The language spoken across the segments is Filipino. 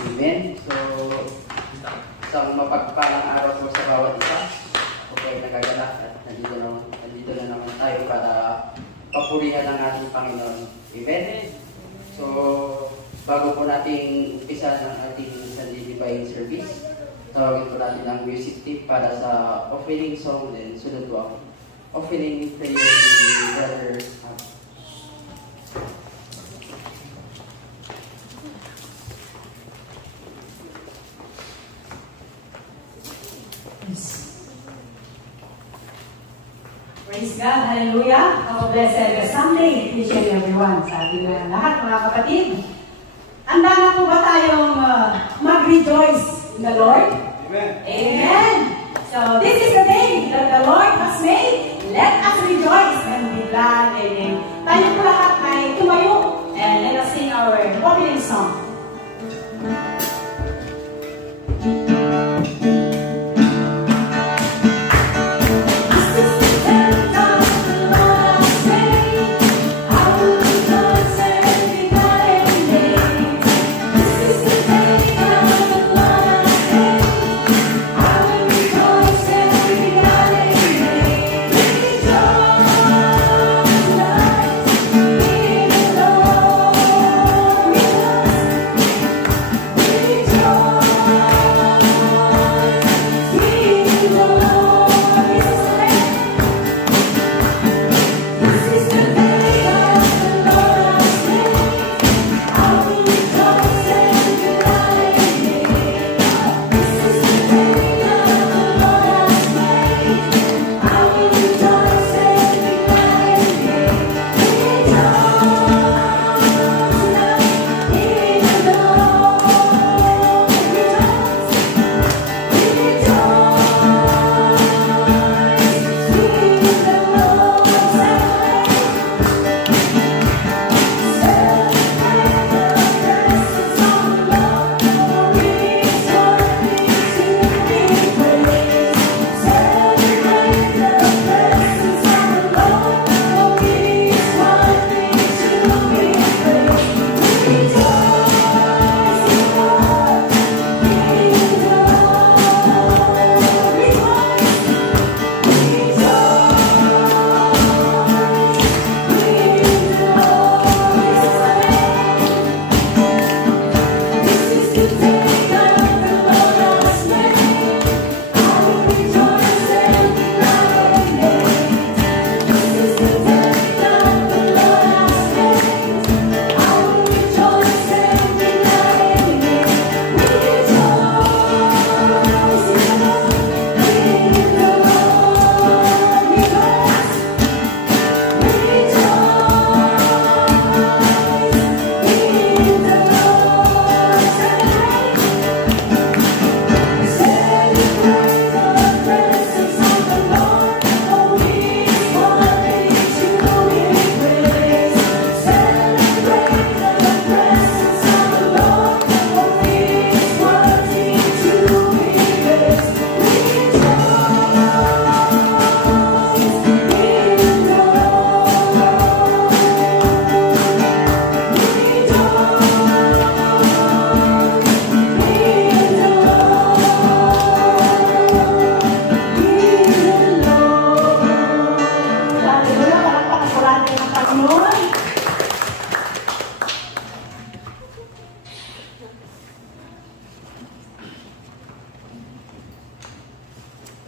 Amen. So, isang mapagpalang araw po sa bawat isa. Ako po ay nagagalak at nandito na naman tayo para papurihan ang ating Panginoon. Amen. So, bago po nating umpisa ng ating Sunday Divine Service, tawagin po natin ang music tip para sa offering song, then sunod po ako. Offering prayer ni Brother Praise God, hallelujah. Have a blessed Sunday, each and everyone. Sa ating lahat, mga kapatid. Handa na po ba tayong mag-rejoice in the Lord? Amen. Amen. So, this is the day that the Lord has made. Let us rejoice and be glad. Amen. Tayo po lahat ay tumayo and let us sing our opening song.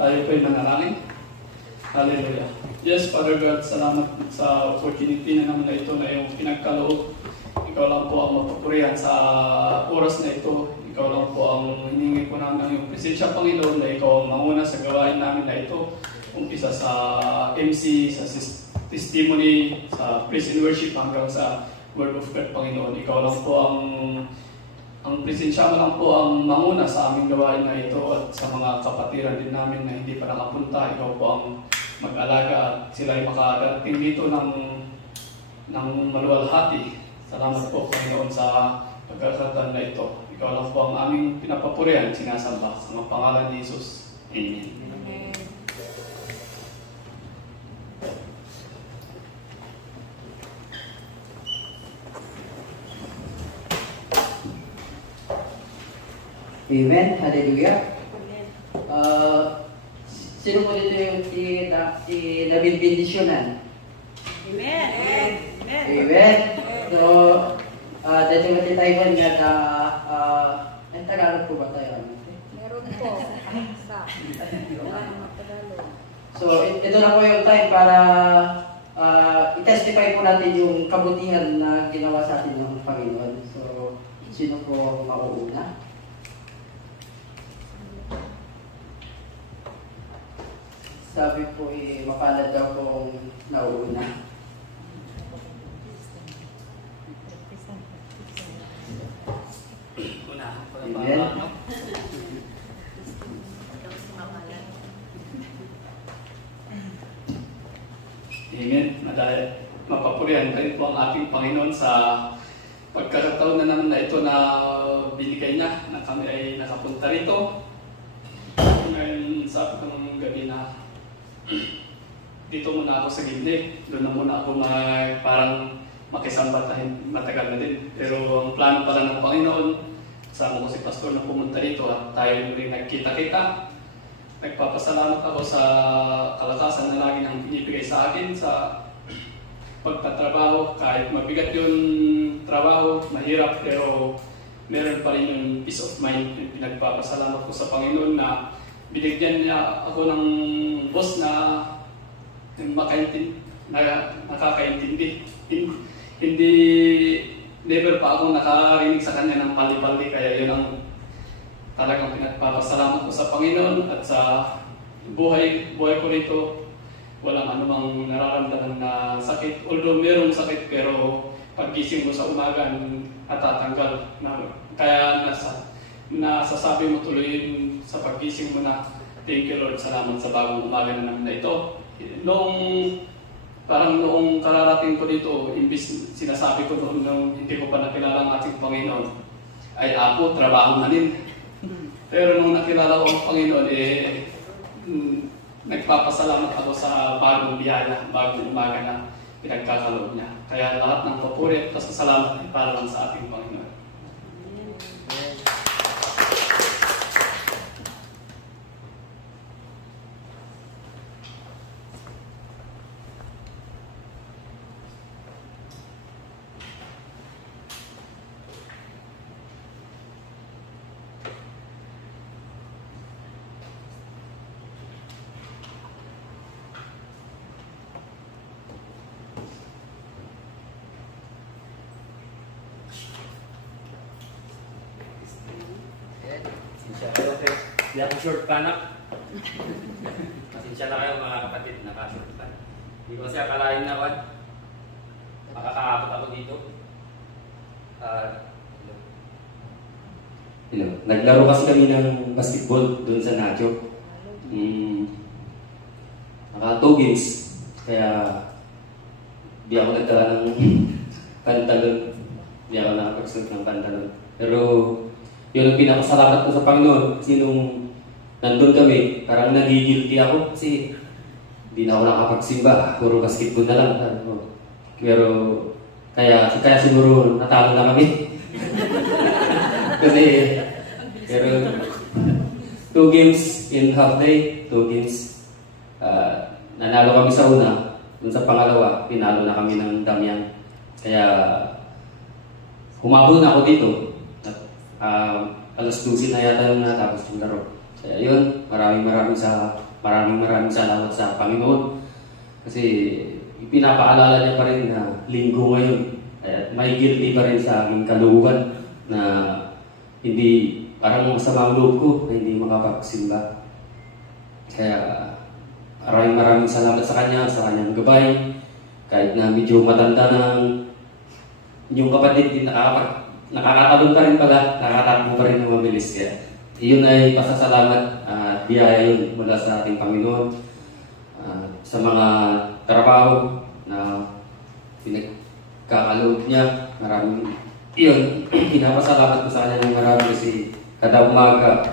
Tayo po'y manalangin. Hallelujah. Yes, Father God, salamat sa opportunity na naman na ito na iyong pinagkaloob. Ikaw lang po ang mapapurihan sa oras na ito. Ikaw lang po ang hiningi ko namin ng iyong presensya, Panginoon, na ikaw ang manguna sa gawain namin na ito. Umpisa sa MC, sa testimony, sa praise and worship, hanggang sa Word of God, Panginoon. Ikaw lang po ang presensya mo lang po ang manguna sa aming gawain na ito at sa mga kapatiran din namin na hindi pa nakapunta. Ikaw po ang mag-alaga at sila ay makarating dito ng maluwalhati. Salamat po, Panginoon, sa pagkakataon na ito. Ikaw lang po ang aming pinapapurihan, sinasamba sa mga pangalan ni Jesus. Amen. Amen. Amen. Hallelujah. Sino po dito yung nabibindisyonan? Amen. Amen. Amen. So, dito natin tayo nga na, ang Tagalog po ba tayo? Meron po. So, ito na po yung time para i-testify po natin yung kabutihan na ginawa sa atin ng Panginoon. So, sino po mauuna? Sabi po mapalad daw pong nauuna. Unahan ko na Amen. para ano. Amen. Madahil mapapurihan rin po ang ating Panginoon sa pagkakataon na naman na ito na binigay niya na kami ay nakapunta rito. Ngayon sabi ko nung gabi na dito muna ako sa gilid. Doon na muna ako parang makisamba matagal na din. Pero ang plano pala ng Panginoon, kasama ko si Pastor na pumunta rito at tayo rin nagkita-kita. Nagpapasalamat ako sa kalakasan na lagi nang pinibigay sa akin sa pagtatrabaho. Kahit mabigat yung trabaho, mahirap, pero meron pa rin yung peace of mind. Pinagpapasalamat ko sa Panginoon na binigyan niya ako ng boss na nakakaintindi. Hindi, never pa akong nakarinig sa kanya ng pali-pali, kaya yun ang talagang pinagpapasalamat ko sa Panginoon at sa buhay ko rito. Walang anumang nararamdaman na sakit. Although merong sakit, pero paggising mo sa umaga, natatanggal. Kaya nasasabi mo tuloy sa paggising mo na, thank you Lord, salamat sa bagong umaga na naman na ito. Noong kararating ko dito, imbis sinasabi ko noon nung hindi ko pa nakilala ang ating Panginoon, ay ako, trabaho na din. Pero nung nakilala ko ang Panginoon, nagpapasalamat ako sa bagong biyaya, bagong umaga na pinagkakaloob niya. Kaya lahat ng papuri at pasasalamat ay para lang sa ating Panginoon. Hindi ako short pa na. Pasensya na kayo mga kapatid, naka-short pa. Hindi ko kasi akalain na kwan. Makakaabot ako dito. Hello. Naglaro kasi kami ng basketball doon sa Nacho. Naka 2 games. Kaya di ako nagdala ng pantalon. Di ako nakapagsuot ng pantalon. Pero yun ang pinakasalamat ko sa Panginoon kasi nung nandun kami, parang nagigilty ako kasi hindi na ako nakapagsimba, puro basketball na lang. Pero kaya siguro natalo na kami. Kasi pero 2 games in half day, 2 games. Nanalo kami sa una, dun sa pangalawa, pinalo na kami ng Damian. Kaya humabol na ako dito. Alas 12 na yata nung natapos yung laro. Kaya yun, maraming salamat sa Panginoon. Kasi pinapaalala niya pa rin na linggo ngayon. Kaya may guilty pa rin sa aming kalooban na hindi, parang masama ang loob ko na hindi makapagsimba. Kaya maraming salamat sa kanya, sa kanyang gabay. Kahit na medyo matanda ng yung kapatid din nakakatalon pa rin pala, nakakatakbo pa rin ng mabilis. Kaya iyon ay pasasalamat at biyaya yun mula sa ating Panginoon. Sa mga trabaho na pinagkakaloob niya, maraming iyon, pinapasalamat ko sa kanya ng marami kasi kada umaga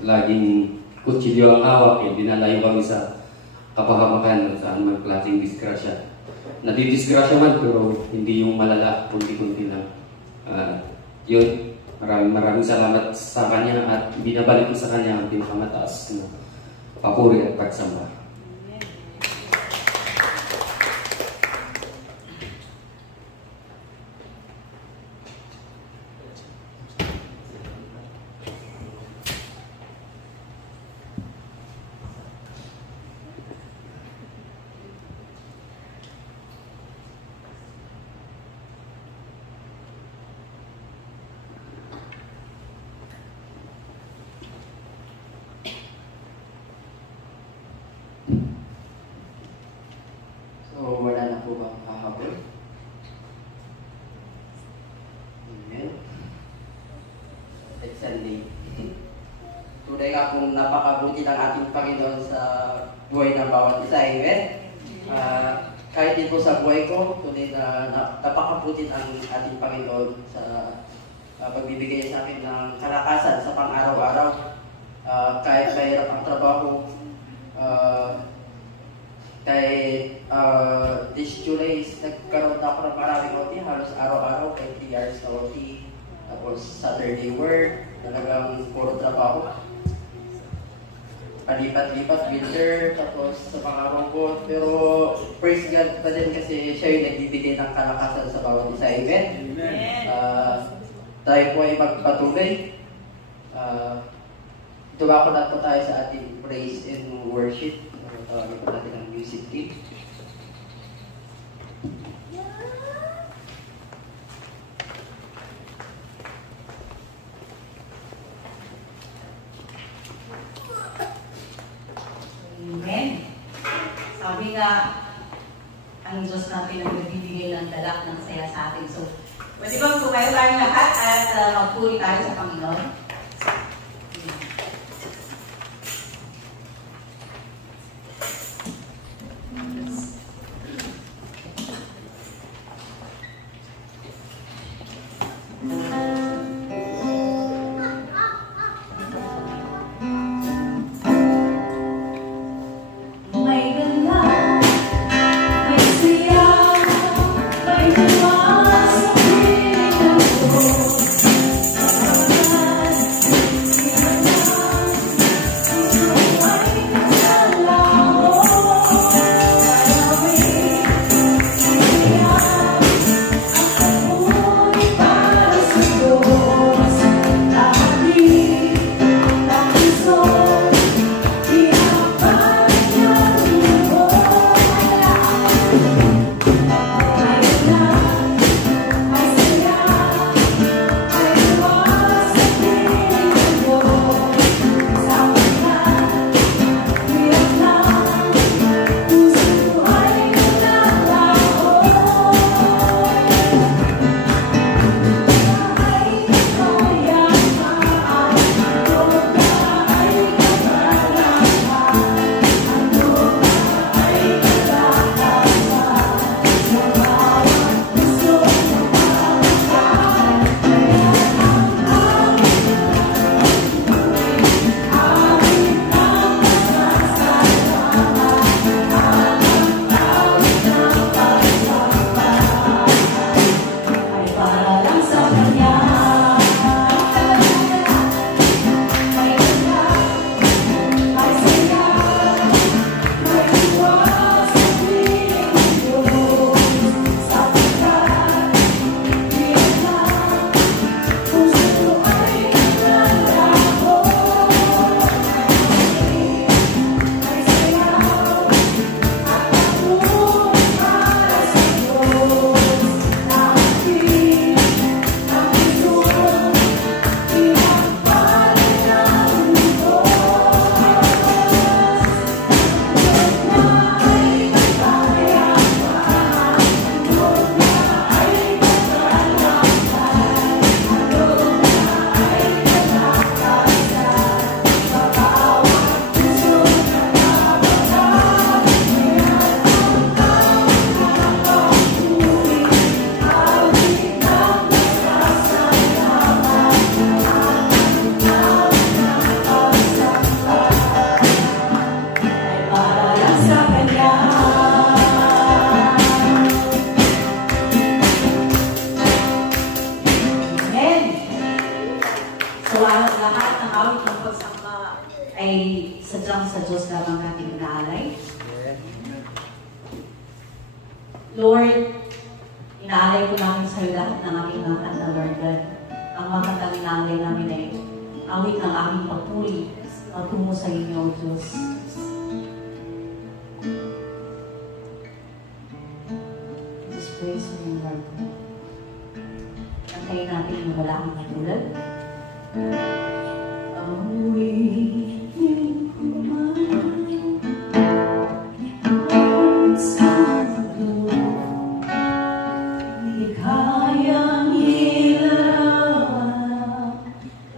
laging kutsilyo ang hawak, dinalayo kami sa kapahamakan saan man klaseng disgrasya. Nadidisgrasya man pero hindi yung malala, kunti-kunti lang. Yun, Maraming salamat sa Kanya at binabalik ko sa Kanya ang pinakamataas na papuri at pagsamba. So, wala na po bang hahabol? Amen. It's Sunday. Tunay nga kung napakabuti ng ating Panginoon sa buhay ng bawat isa. Amen. Kahit din po sa buhay ko, tunay na napakabuti ang ating Panginoon sa pagbibigay sa akin ng kalakasan sa pang-araw-araw. Kahit mahirap ang trabaho, kahit this July nagkaroon ako ng maraming OT, halos araw-araw, kahit 3 hours na OT. Tapos Saturday work, talagang puro trabaho. Palipat-lipat, winter, tapos sa pang-araw ko. Pero praise God pa din kasi siya yung nagbibigay ng kalakasan sa bawat isa. Amen? Tayo po ay magpatuloy. Tuwa ko na po tayo sa ating praise and worship. Tawagin po natin ang music team. Amen. Sabi nga, ang Diyos natin ang nagbibigay ng galak ng saya sa atin. So, pwede bang tumayo tayong lahat at magpuri tayo sa Panginoon? May So, lahat ng awit ng pagsamba ay sadyang sa Diyos lamang natin inaalay. Lord, inaalay ko namin sa iyo lahat ng aming mga kanta, Lord God. Ang mga kantang inaalay namin ay awit ng aming papuri patungo sa inyo, O Diyos. Just praise you, Lord. Kantayin natin yung wala kang katulad. Awitin ko man sa mundo, di kayang ilarawan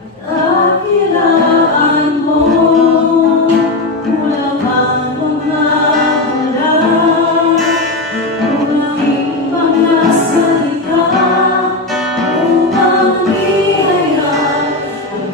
at akilaan mo. Wala bang mga wala, walang mga salita upang ihayag ang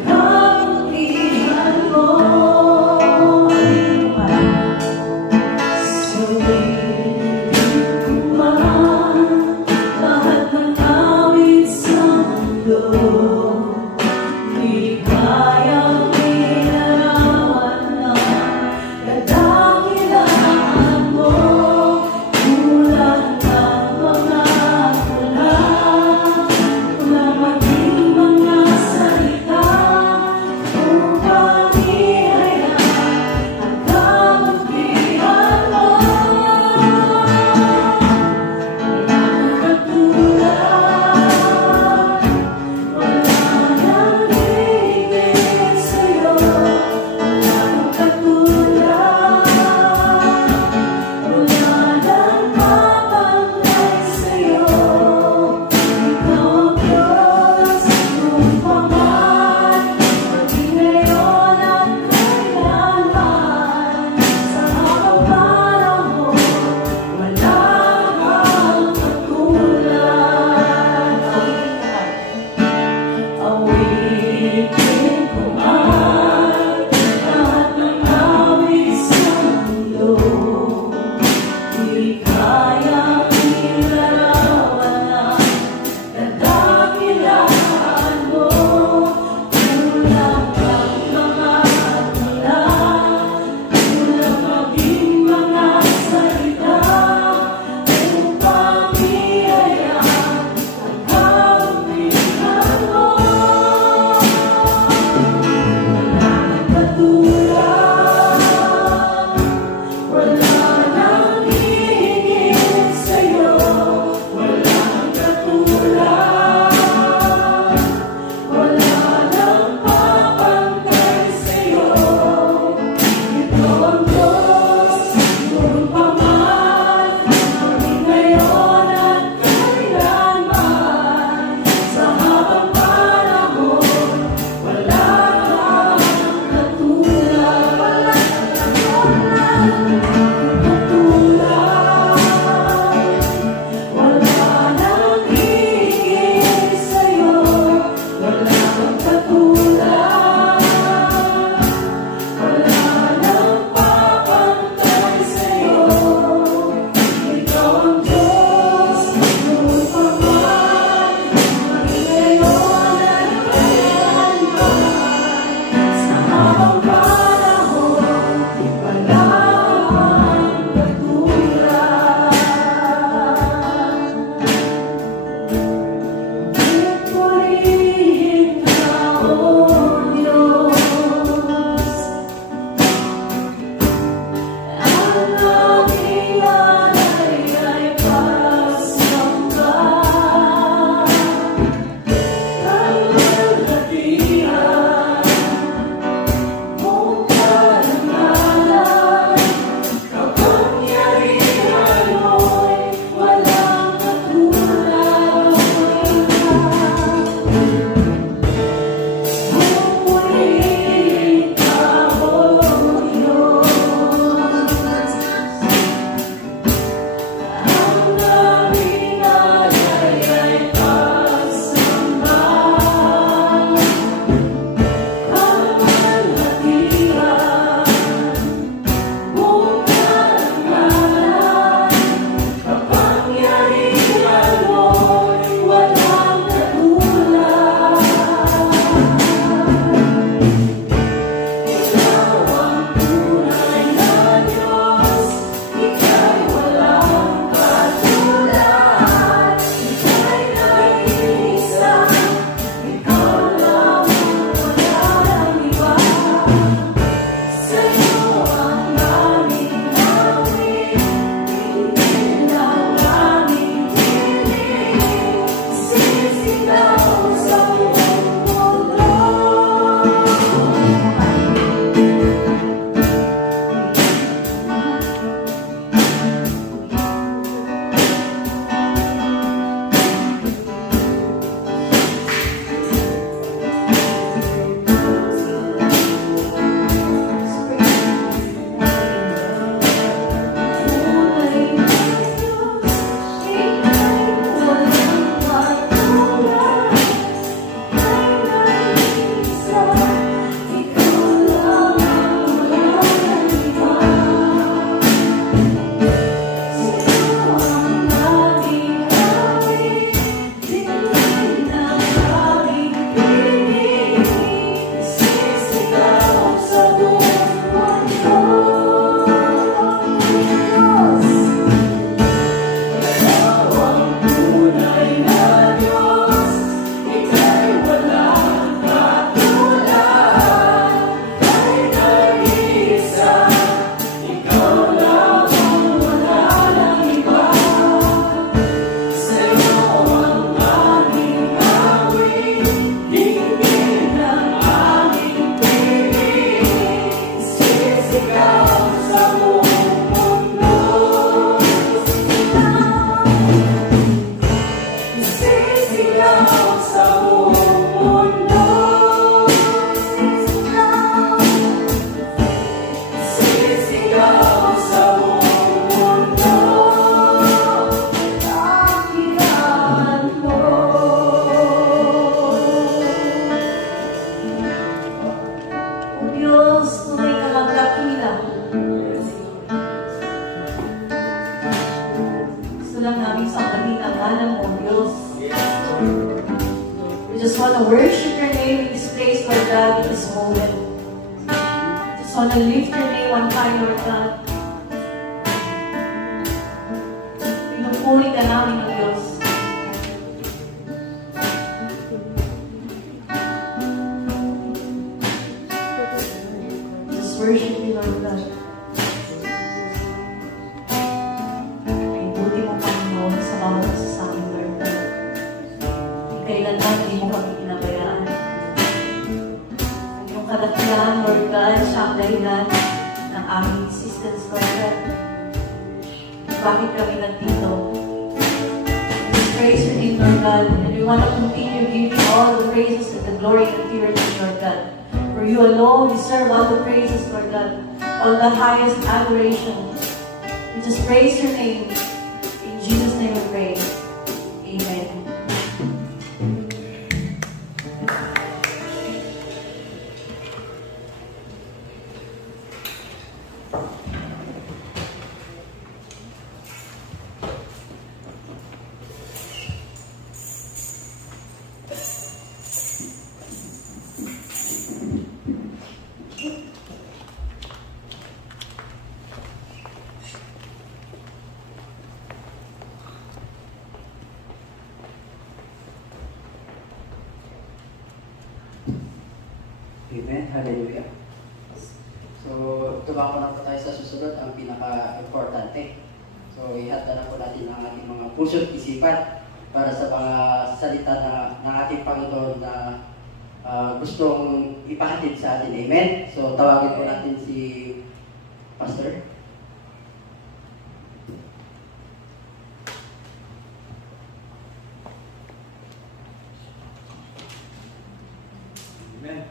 just want to worship your name in this place, Lord God, in this moment. We just want to lift your name on high, Lord God. Pinupuri ka namin, O Diyos. Just worship you, Lord God. Ay, buti mo, Panginoon, sa bawat isa sa amin, Lord God. Kailanman hindi mo kami pinabayaan. Ang iyong kadakilaan, Lord God, siya ang dahilan ng aming existence, Lord God. Bakit kami nandito? We praise your name, Lord God, and we want to continue giving all the praises and the glory and purity, Lord God. For you alone deserve all the praises, Lord God, all the highest adoration. We just praise your name. In Jesus' name we pray. Amen. Amen. Hallelujah. So, tumako na po tayo sa susunod, ang pinaka-importante. So, ihanda na po natin ang ating mga puso at isipan para sa mga salita ng ating Panginoon na gustong ipahatid sa atin. Amen. So, tawagin po natin si Pastor. Amen.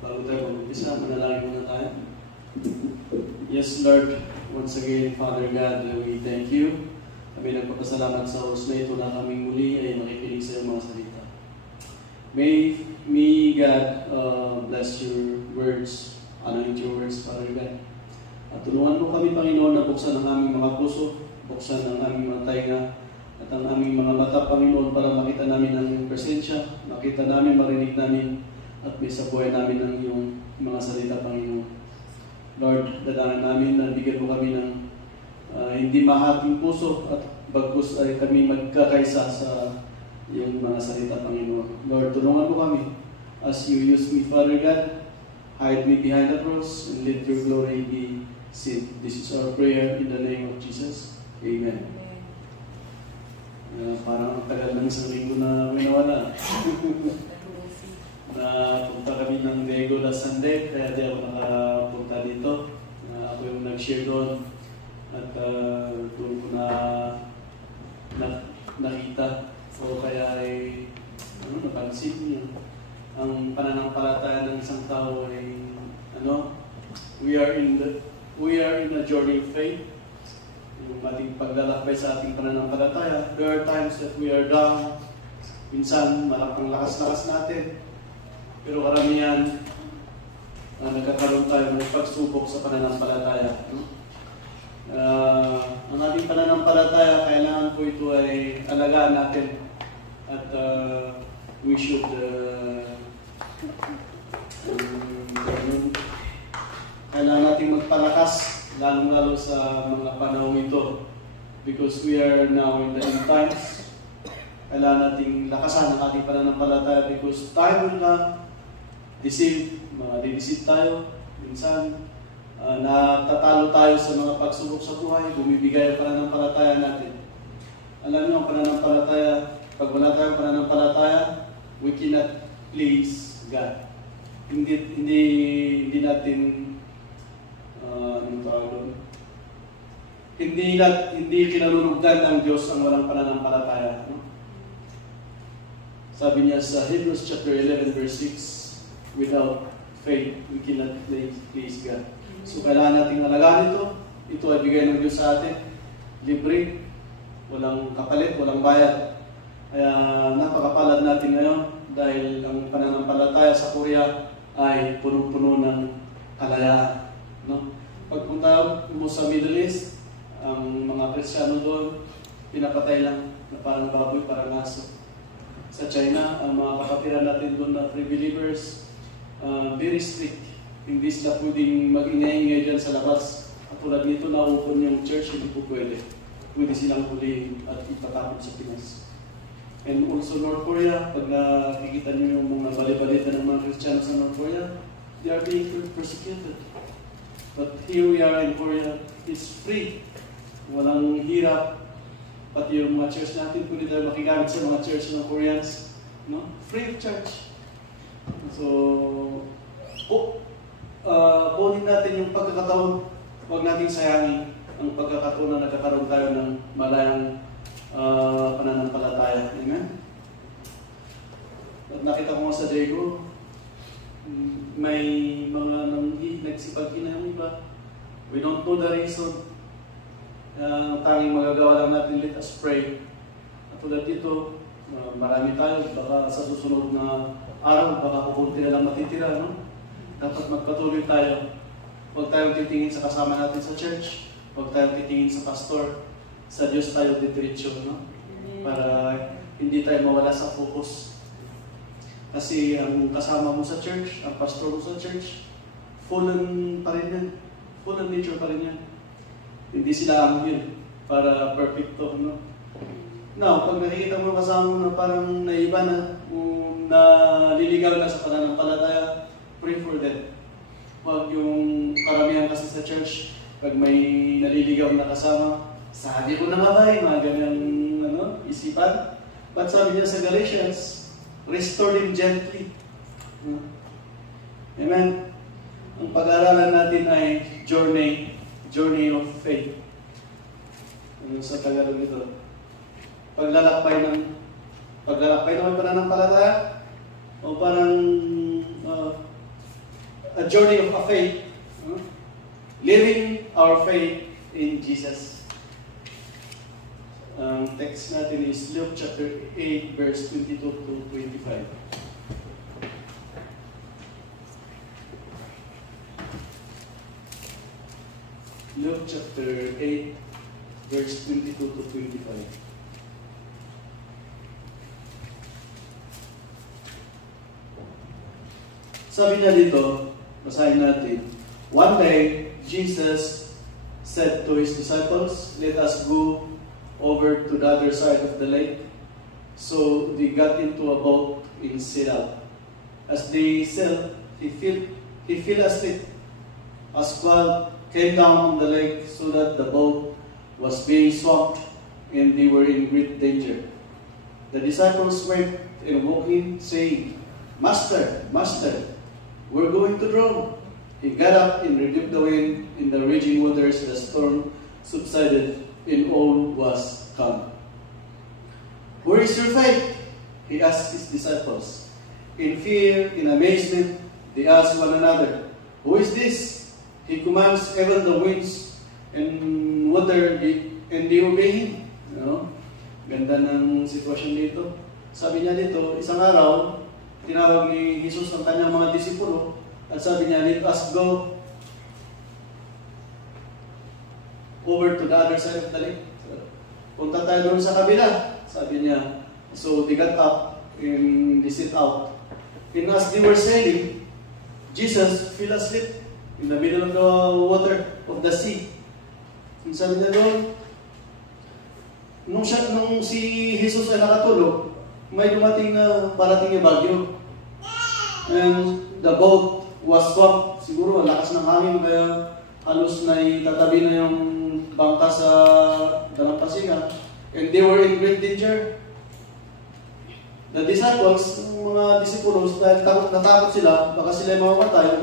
Bago tayo mag-umpisa, manalangin muna tayo. Yes, Lord, once again, Father God, we thank you. Kami nagpapasalamat sa oras na ito na kaming muli ay makikinig sa iyong mga salita. May God bless your words, anoint your words, Father God. At tulungan mo kami, Panginoon, na buksan ang aming mga puso, buksan ang aming mga tainga, at ang aming mga mata, Panginoon, para makita namin ang iyong presensya, makita namin, marinig namin, at may sa buhay namin ang iyong mga salita, Panginoon. Lord, dadaan namin na bigyan mo kami ng hindi mahating puso at bagkus ay kami magkakaisa sa iyong mga salita, Panginoon. Lord, tulungan mo kami as you use me, Father God. Hide me behind the cross and let your glory be seen. This is our prayer in the name of Jesus. Amen. Parang ang tagal ng isang linggo na may nawala. Punta kami ng Lego last Sunday, kaya di ako nakapunta dito. Ako yung nag-share doon at doon ko nakita. So kaya ay napansin niyo ang pananampalataya ng isang tao ay we are in a journey of faith. Yung ating paglalakbay sa ating pananampalataya, there are times that we are down. Minsan malakang lakas-lakas natin. Pero karamihan, nagkakaroon tayo ng pagsubok sa pananampalataya. Ang ating pananampalataya, kailangan po ito ay alagaan natin. At we should kailangan natin magpalakas, lalong-lalo sa mga panahon ito. Because we are now in the end times. Kailangan nating lakasan ang ating pananampalataya because time will not deceive tayo. Minsan, natatalo tayo sa mga pagsubok sa buhay, bumibigay ang pananampalataya natin. Alam niyo, ang pananampalataya, pag wala tayong pananampalataya, we cannot please God. Hindi natin, anong tawag doon? Hindi kinalulugdan ng Diyos ang walang pananampalataya. Sabi niya sa Hebrews chapter 11 verse 6, without faith, we cannot please God. So kailangan nating alagaan ito. Ito ay bigay ng Diyos sa atin. Libre, walang kapalit, walang bayad. Kaya napakapalad natin ngayon dahil ang pananampalataya sa Korea ay punong-puno ng kalayaan. Pagpunta mo sa Middle East, ang mga Kristiyano doon, pinapatay lang na parang baboy, parang aso. Sa China, ang mga kapatiran natin doon na free believers, very strict. Hindi sila pwedeng mag-ingay-ingay dyan sa labas. At tulad nito, na-open yung church, hindi po pwede. Pwede silang hulihin at ipatapon sa Pinas. And also North Korea, pag nakikita niyo yung mga bali-balita ng mga Kristiyano sa North Korea, they are being persecuted. But here we are in Korea, it's free. Walang hirap. Pati yung mga church natin, pwede tayo makigamit sa mga church ng Koreans. No? Free of charge. So, kunin natin yung pagkakataon. Huwag natin sayangin ang pagkakataon na nagkakaroon tayo ng malayang pananampalataya. Amen? At nakita ko nga sa Daegu, may mga nagsipag-ina yung iba. We don't know the reason. Tanging magagawa lang natin, let us pray. At tulad dito, marami tayo, baka sa susunod na araw, baka kukunti na lang matitira, no? Dapat magpatuloy tayo. Huwag tayong titingin sa kasama natin sa church. Huwag tayong titingin sa pastor. Sa Diyos tayo diretso, no? Para hindi tayo mawala sa focus. Kasi ang kasama mo sa church, ang pastor mo sa church, fallen pa rin yan. Fallen nature pa rin yan. Hindi sila yun para perfecto, no? Now, pag nakikita mo kasama mo na parang naiba na, naliligaw na sa pananampalataya, pray for them. Huwag yung karamihan kasi sa church, pag may naliligaw na kasama, sabi ko na nga ba mga ganyang isipan? But sabi niya sa Galatians, restore them gently. Amen? Ang pag-aaralan natin ay journey of faith. Ano sa Tagalog nito? Paglalakbay ng pananampalataya o parang a journey of a faith. Living our faith in Jesus. Ang text natin is Luke chapter 8 verse 22 to 25. Luke chapter 8, verse 22 to 25. Sabi niya dito, basahin natin, one day, Jesus said to his disciples, let us go over to the other side of the lake. So they got into a boat and sailed. As they sailed, he fell asleep. A squall came down on the lake so that the boat was being swamped and they were in great danger. The disciples went and woke him, saying, Master, Master, we're going to drown. He got up and rebuked the wind and the raging waters. The storm subsided and all was calm. Where is your faith? He asked his disciples. In fear, in amazement, they asked one another, who is this? He commands even the winds and water and they obey him. Ganda ng sitwasyon dito. Sabi niya dito, isang araw, tinawag ni Jesus ang kanyang mga disipulo at sabi niya, let us go over to the other side of the lake. Punta tayo doon sa kabila, sabi niya. So they got up and they set out. And as they were sailing, Jesus fell asleep in the middle of the water of the sea. And sabi niya doon, nung si Jesus ay nakatulog, may dumating na parating yung bagyo. And the boat was swamped. Siguro ang lakas ng hangin kaya halos na itatabi na yung bangka sa dalampasigan. And they were in great danger. The disciples, mga disipulos, dahil natakot sila, baka sila mamamatay,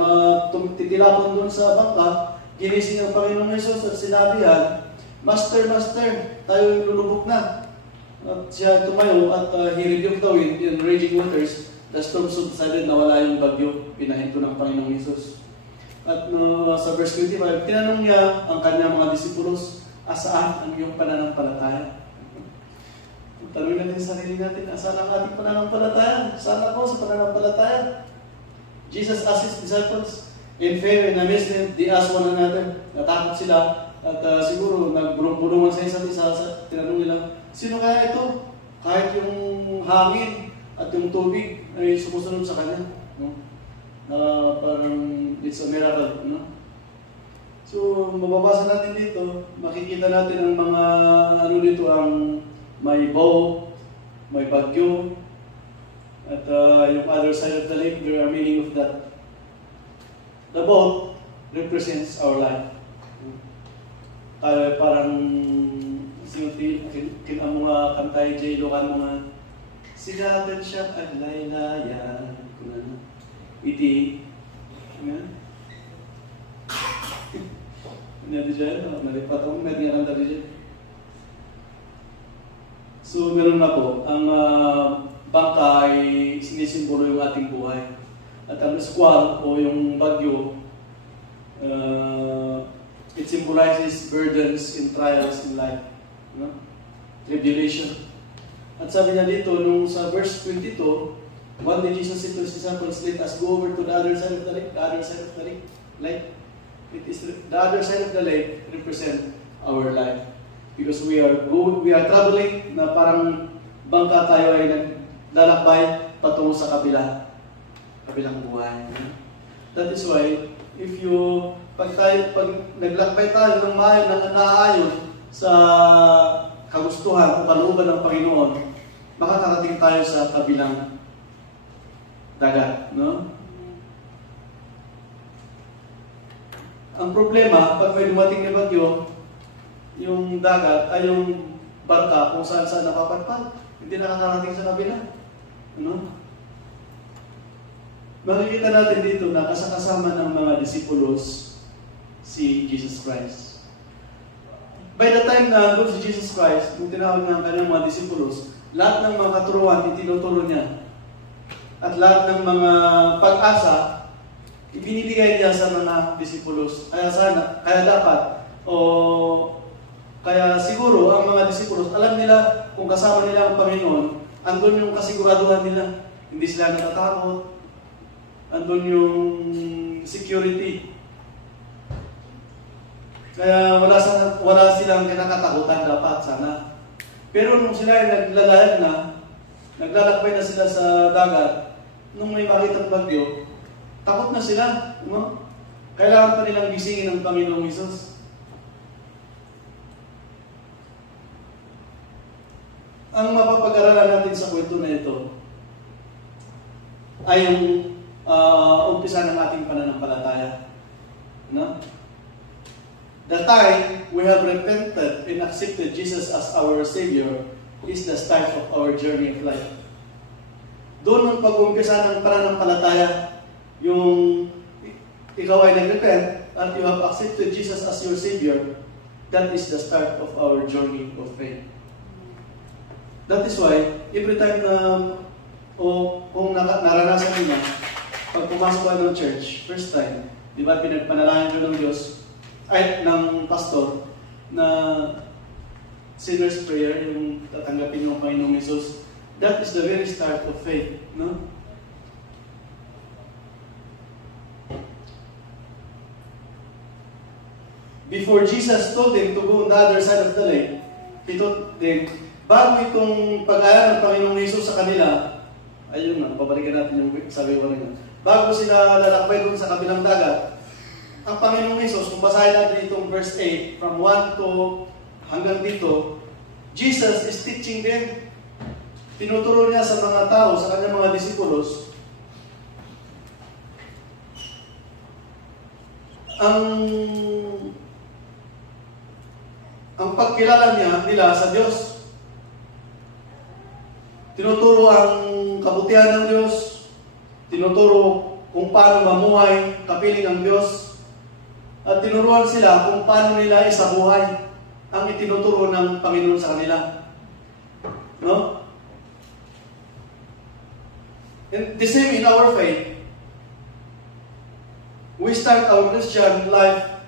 titilapon doon sa bangka, ginising ang Panginoon Jesus at sinabihan, Master, Master, tayo lulubog na. At siya tumayo at he rebuked the wind and raging waters. The storm subsided, nawala yung bagyo, pinahinto ng Panginoong Jesus. At sa verse 25, tinanong niya ang kanyang mga disipulos, asaan ang iyong pananampalataya? Tanungin natin sa sarili natin, asaan ang ating pananampalataya? Saan ako sa pananampalataya? Jesus asked his disciples, in fear and amazement, they asked one another. Natakot sila at siguro nagbulong-bulungan sa isa't isa. Tinanong nila, sino kaya ito? Kahit yung hangin at yung tubig ay sumusunod sa kanya. No? Parang it's a miracle. No? So, mababasa natin dito, makikita natin ang mga dito, ang may bow, may bagyo, at yung other side of the lake, there are meaning of that. The boat represents our life. Tayo parang ang mga kantay J. Locan, mga sigagan siya at laylayan. Iti. Amen? Hindi dyan, nalipat ako, may nga kanta dyan. So, meron na po, ang bangka ay sinisimbolo yung ating buhay. At ang squall o yung bagyo, it symbolizes burdens and trials in life. No? Tribulation. At sabi niya dito, nung sa verse 22, one day Jesus said to his disciples, let us go over to the other side of the lake. The other side of the lake. It is the other side of the lake represent our life. Because we are traveling na parang bangka tayo ay naglalakbay patungo sa kabilang buhay. That is why, pag naglakbay tayo ng naayon sa kagustuhan o kalooban ng Panginoon, makakarating tayo sa kabilang dagat. No? Ang problema, pag may dumating na bagyo, yung dagat ay yung barka kung saan napapadpad. Hindi nakakarating sa kabila. Ano? Makikita natin dito na kasama ng mga disipulos si Jesus Christ. By the time na doon si Jesus Christ, nung tinawag ng kanyang mga disipulos, lahat ng mga katuruan itinuturo niya. At lahat ng mga pag-asa, ibinibigay niya sa mga disipulos. Kaya siguro ang mga disipulos, alam nila kung kasama nila ang Panginoon, andun yung kasiguraduhan nila. Hindi sila natatakot. Andun yung security. Kaya wala silang kinakatakutan dapat sana. Pero nung sila ay naglalakbay na sila sa dagat, nung may makitang bagyo, takot na sila. No? Kailangan pa nilang gisingin ng Panginoong Hesus. Ang mapapag-aralan natin sa kwento na ito ay yung umpisa ng ating pananampalataya. No? The time we have repented and accepted Jesus as our Savior is the start of our journey of life. Doon ang pag-umpisa ng pananampalataya, yung ikaw ay nag-repent at you have accepted Jesus as your Savior, that is the start of our journey of faith. That is why, every time kung naranasan niyo, pag pumasok kayo ng church, first time, di ba, pinagpanalangin ko ng Diyos, ng pastor, na sinner's prayer, yung tatanggapin ng Panginoong Hesus, that is the very start of faith. No? Before Jesus told them to go on the other side of the lake, He told them, bago itong pag-aya ng Panginoong Hesus sa kanila, ayun na, babalikan natin yung sabi ko rin. Bago sila lalakbay doon sa kabilang dagat, ang Panginoong Hesus, kung basahin natin itong verse 8, from 1 to hanggang dito, Jesus is teaching them. Tinuturo niya sa mga tao, sa kanyang mga disipulos, ang pagkilala nila sa Diyos. Tinuturo ang kabutihan ng Diyos. Tinuturo kung paano mamuhay, kapiling ang Diyos. At tinuruan sila kung paano nila isabuhay ang itinuturo ng Panginoon sa kanila. No? And the same in our faith. We start our Christian life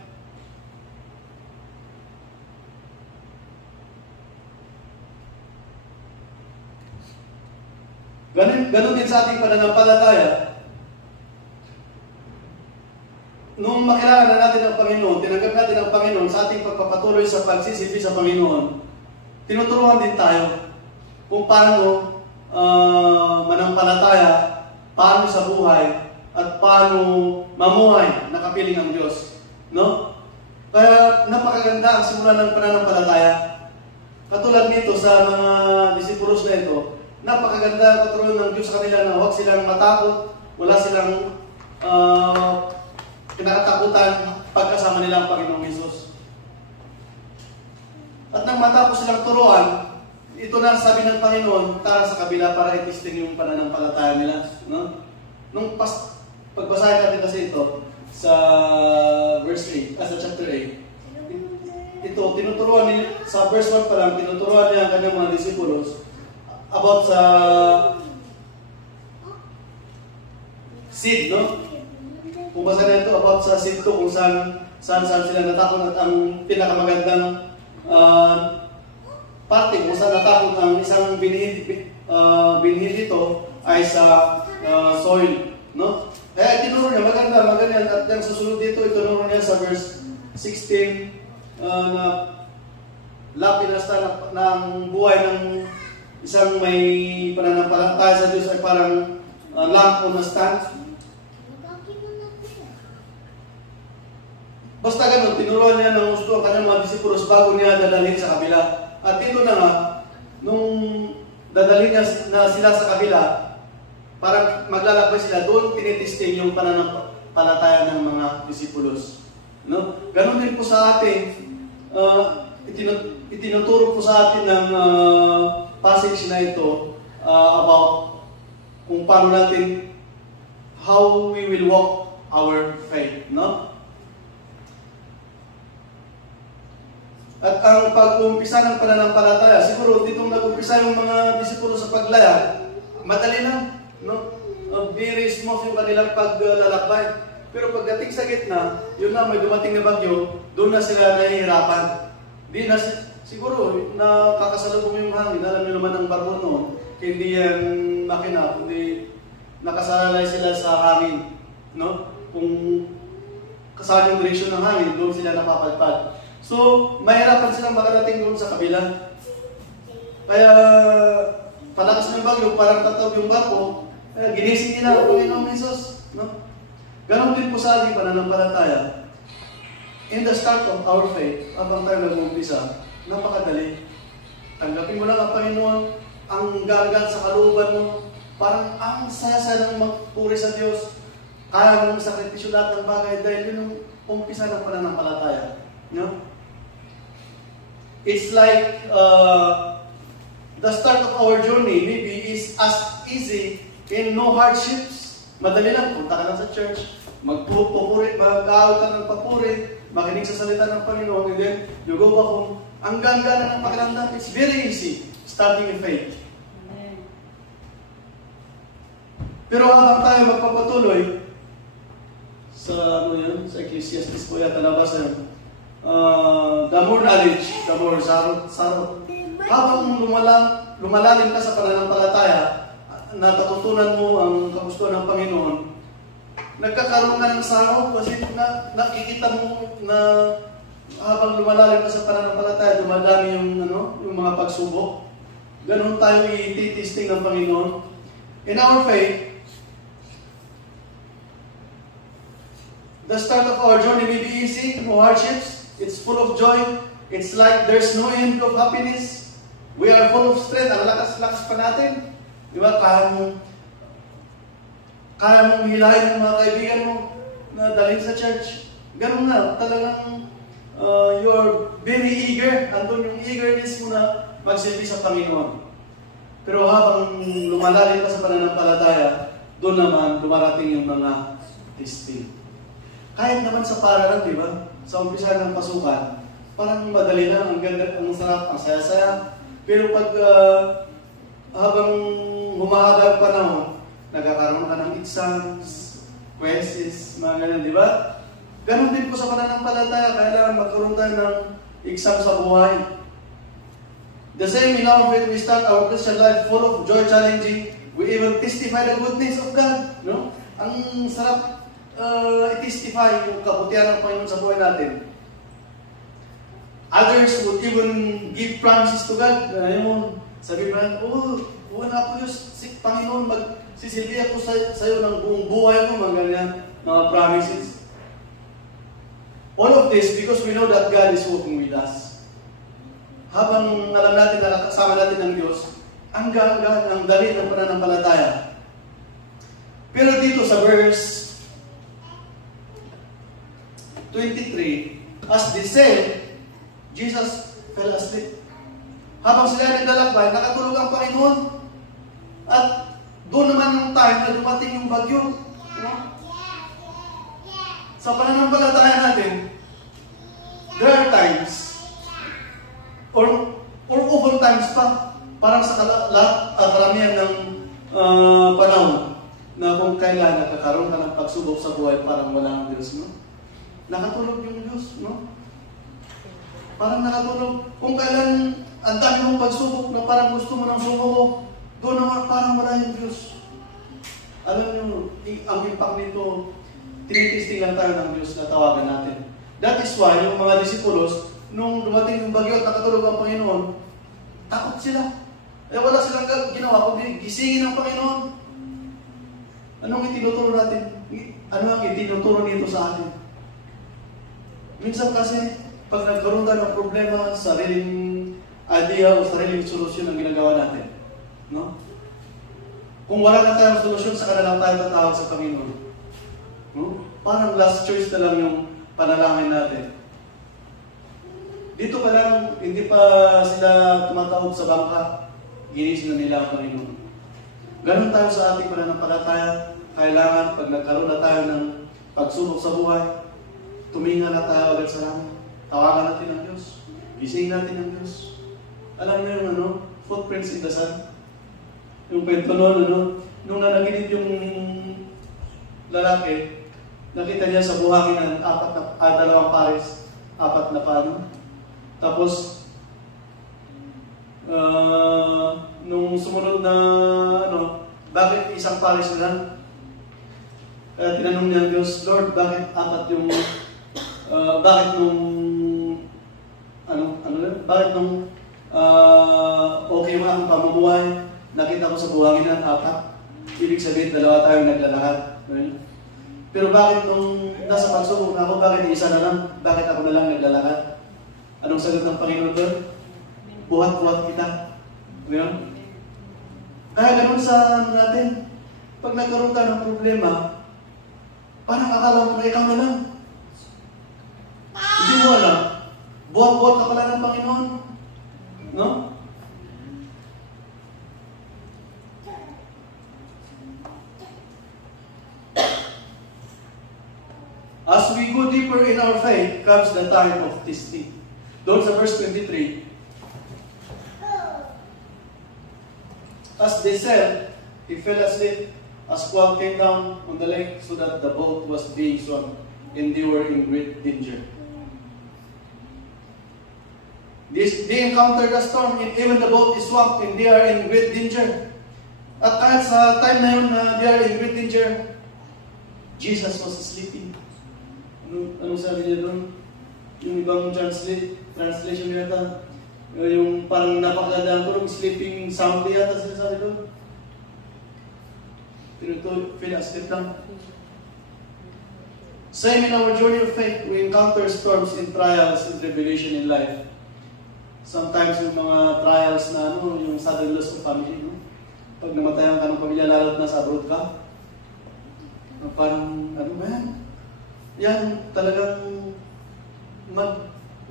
ganun din sa ating pananampalataya. nung makilala na natin ang Panginoon, tinanggap natin ang Panginoon sa ating pagpapatuloy sa pagsisipin sa Panginoon, tinuturuan din tayo kung paano manampalataya, paano sa buhay, at paano mamuhay na kapiling ang Diyos. No? Kaya napakaganda ang simula ng pananampalataya. Katulad nito sa mga disipulos na ito, napakaganda ang patuloy ng Diyos sa kanila na huwag silang matakot, wala silang kinakatakutan pagkasama nila ang Panginoong Hesus. At nang matapos silang turuan, ito na sabi ng Panginoon, tara sa kabila para i-testing yung pananampalataya nila. No? Nung pagbasahin natin kasi ito, sa verse 8, sa chapter 8, ito, tinuturuan niya, sa verse 1 pa lang, tinuturuan niya ang kanyang mga disipulos about sa seed, no? Kung basa na ito about sa seed to, kung saan sila natakot at ang pinakamagandang parte, kung saan natakot ang isang binhi dito ay sa soil, no? Kaya tinuro niya, maganda, at ang susunod dito, itinuro niya sa verse 16 na lapinasta ng buhay ng isang may pananampalataya sa Diyos ay parang lamp on a stand. Basta ganun, tinuruan niya ng gusto ang kanyang mga disipulos bago niya dadalhin sa kabila. At dito na nga, nung dadalhin niya na sila sa kabila, parang maglalakbay sila, doon tinitesting yung pananampalataya ng mga disipulos. No? Ganon din po sa atin, itinuturo po sa atin ng passage na ito about kung paano natin, how we will walk our faith. No? At ang pag-uumpisa ng pananampalataya, siguro ditong nag-umpisa yung mga disipulo sa paglayag, madali lang. No? Very smooth yung kanilang paglalakbay. Pero pagdating sa gitna, yun na, may dumating na bagyo, doon na sila nahihirapan. Di na, siguro, nakakasalubong yung hangin. Alam nyo naman ang barko noon, hindi yan makina, kundi nakasalalay sila sa hangin. No? Kung kasama yung direksyon ng hangin, doon sila napapalpad. So, mahirapan silang makarating doon sa kabila. Kaya, palakas ng bagyo, parang tatawag yung barko, ginising nila ang Panginoong Hesus. No? Ganon din po sa ating pananampalataya. In the start of our faith, habang tayo nag-uumpisa, napakadali. Tanggapin mo lang ang Panginoon, ang gagal sa kalooban mo, parang ang saya-saya ng magpuri sa Diyos. Kaya mong sakripisyo lahat ng bagay dahil yun ang umpisa ng pananampalataya. No? It's like the start of our journey maybe is as easy in no hardships. Madali lang, punta ka lang sa church, mag-awit ka ng papuri, makinig sa salita ng Panginoon, and then you go back home. Ang ganda ng pakiramdam, it's very easy starting in faith. Amen. Pero habang tayo magpapatuloy, sa sa Ecclesiastes po yata nabasa yun, the more knowledge, the more sarot. Habang lumalalim ka sa pananampalataya, natututunan mo ang kagustuhan ng Panginoon, nagkakaroon ka ng sarot kasi nakikita mo na habang lumalalim ka sa pananampalataya, dumadami yung mga pagsubok. Ganon tayo i-testing ng Panginoon. In our faith, the start of our journey may be easy, no hardships. It's full of joy. It's like there's no end of happiness. We are full of strength. Ang lakas-lakas pa natin. Di ba? Kaya mong hilahin ng mga kaibigan mo na dalhin sa church. Ganun na. Talagang you're very eager. Andun yung eagerness mo na magsilbi sa Panginoon. Pero habang lumalalim ka sa pananampalataya, doon naman dumarating yung mga testing. Kahit naman sa paralan, di ba? Sa umpisa ng pasukan, parang madali lang, ang ganda, ang sarap, ang saya-saya. Pero pag habang humahaba ang panahon, nagkakaroon ka ng exams, quizzes, mga ganyan, di ba? Ganon din po sa pananampalataya, kailangan magkaroon tayo ng exam sa buhay. The same in our faith, we start our Christian life full of joy, challenging. We even testify the goodness of God. No? Ang sarap i-testify yung kabutihan ng Panginoon sa buhay natin. Others would even give promises to God. Sabi mo, buwan na po Diyos, si Panginoon, magsisilbi ako sa iyo ng buong buhay ko, mga promises. All of this because we know that God is working with us. Habang alam natin na kasama natin ng Diyos, ang gaan-gaan, ang dali ng pananampalataya. Pero dito sa verse 23, as they said, Jesus fell asleep. Habang sila naglalakbay, nakatulog ang Panginoon. At doon naman yung time na dumating yung bagyo. Sa pananampalataya natin, there are times, or often times pa, parang sa karamihan ng panahon, na kung kailan nakakaroon ka ng pagsubok sa buhay, parang wala ang Diyos, no? Nakatulog yung Diyos, no? Parang nakatulog. Kung kailan ang dami mong pagsubok na parang gusto mo ng sumuko, doon naman parang wala yung Diyos. Alam niyo, ang impact nito, tinitisting lang tayo ng Diyos na tawagan natin. That is why, yung mga disipulos, nung dumating yung bagyo at nakatulog ang Panginoon, takot sila. Wala silang ginawa, kundi gisingin ng Panginoon. Anong itinuturo natin? Ano ang itinuturo nito sa atin? Minsan kasi, pag nagkaroon tayo ng problema, sariling idea o sariling solusyon ang ginagawa natin. No? Kung wala na tayong solusyon, saka na lang tayo tatawag sa Panginoon. No? Parang last choice na lang yung panalangin natin. Dito pa lang, hindi pa sila tumatawag sa bangka, ginising na nila ang Panginoon. Ganon tayo sa ating pananampalataya. Kailangan, pag nagkaroon na tayo ng pagsubok sa buhay, tuminga na tayo agad sa langit. Tawagan natin ang Diyos. Gising natin ang Diyos. Alam niyo yung footprints in the sun? Yung kwento noon, nung nanaginip yung lalaki, nakita niya sa buhangin ng dalawang pares, 4 na paano. Tapos, nung sumunod na, bakit isang pares na lang? Kaya tinanong niya ang Diyos, Lord, bakit 4 yung, bakit nung okay mo ang pamumuhay, nakita ko sa buhangin ng 4, ibig sabihin 2 tayong naglalakad. Pero bakit nung nasa pagsubok na ako, bakit isa na lang? Bakit ako na lang naglalakad? Anong sagot ng Panginoon doon? Buhat-buhat kita. Kaya ganun sa natin, pag nagkaroon tayo ng problema, parang akala mo na ikaw na lang. Hindi mo alam. Buhat-buhat ka pala ng Panginoon. No? As we go deeper in our faith, comes the time of testing. Doon sa verse 23, as they said, he fell asleep as fog came down on the lake so that the boat was being swamped, and they were in great danger. They encountered a storm, and even the boat is swamped, and they are in great danger. At kahit sa time na yun na they are in great danger, Jesus was sleeping. Anong sabi niya doon? Yung ibang translation yata, yung parang napakagandang tulog, sleeping soundly yata sabi doon. Pero ito, feel asleep lang. Same in our journey of faith, we encounter storms and trials and tribulation in life. Sometimes yung mga trials na yung sudden loss of family, pag namatayan ka ng pamilya, lalo't nasa abroad ka, parang, yan, talagang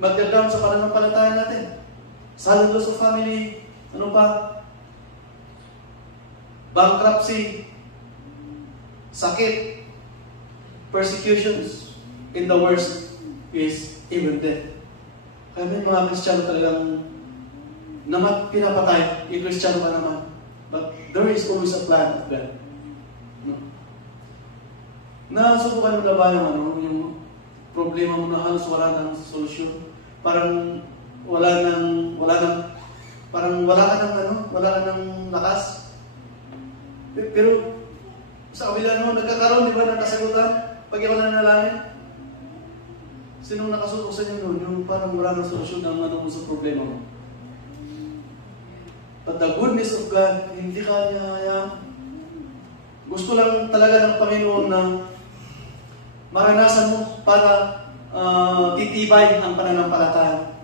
mag-down sa pananampalataya natin. Sudden loss of family, bankruptcy, sakit, persecutions, and the worst is even death. Kaya may mga Kristiyano talagang pinapatay, Kristiyano ka naman. But there is always a plan of God. Nasubukan mo na ba yung problema mo na halos wala nang solusyon? Parang wala ka ng lakas. Pero sa kabila mo, nagkakaroon, di ba, ng kasagutan? Pag ikaw nanalangin, sinong nakasutok sa inyo noon? Yung parang wala ng solusyon ng ano mo sa problema mo. But the goodness of God, hindi ka niya hayaan. Gusto lang talaga ng Panginoon na maranasan mo para titibay ang pananampalataya.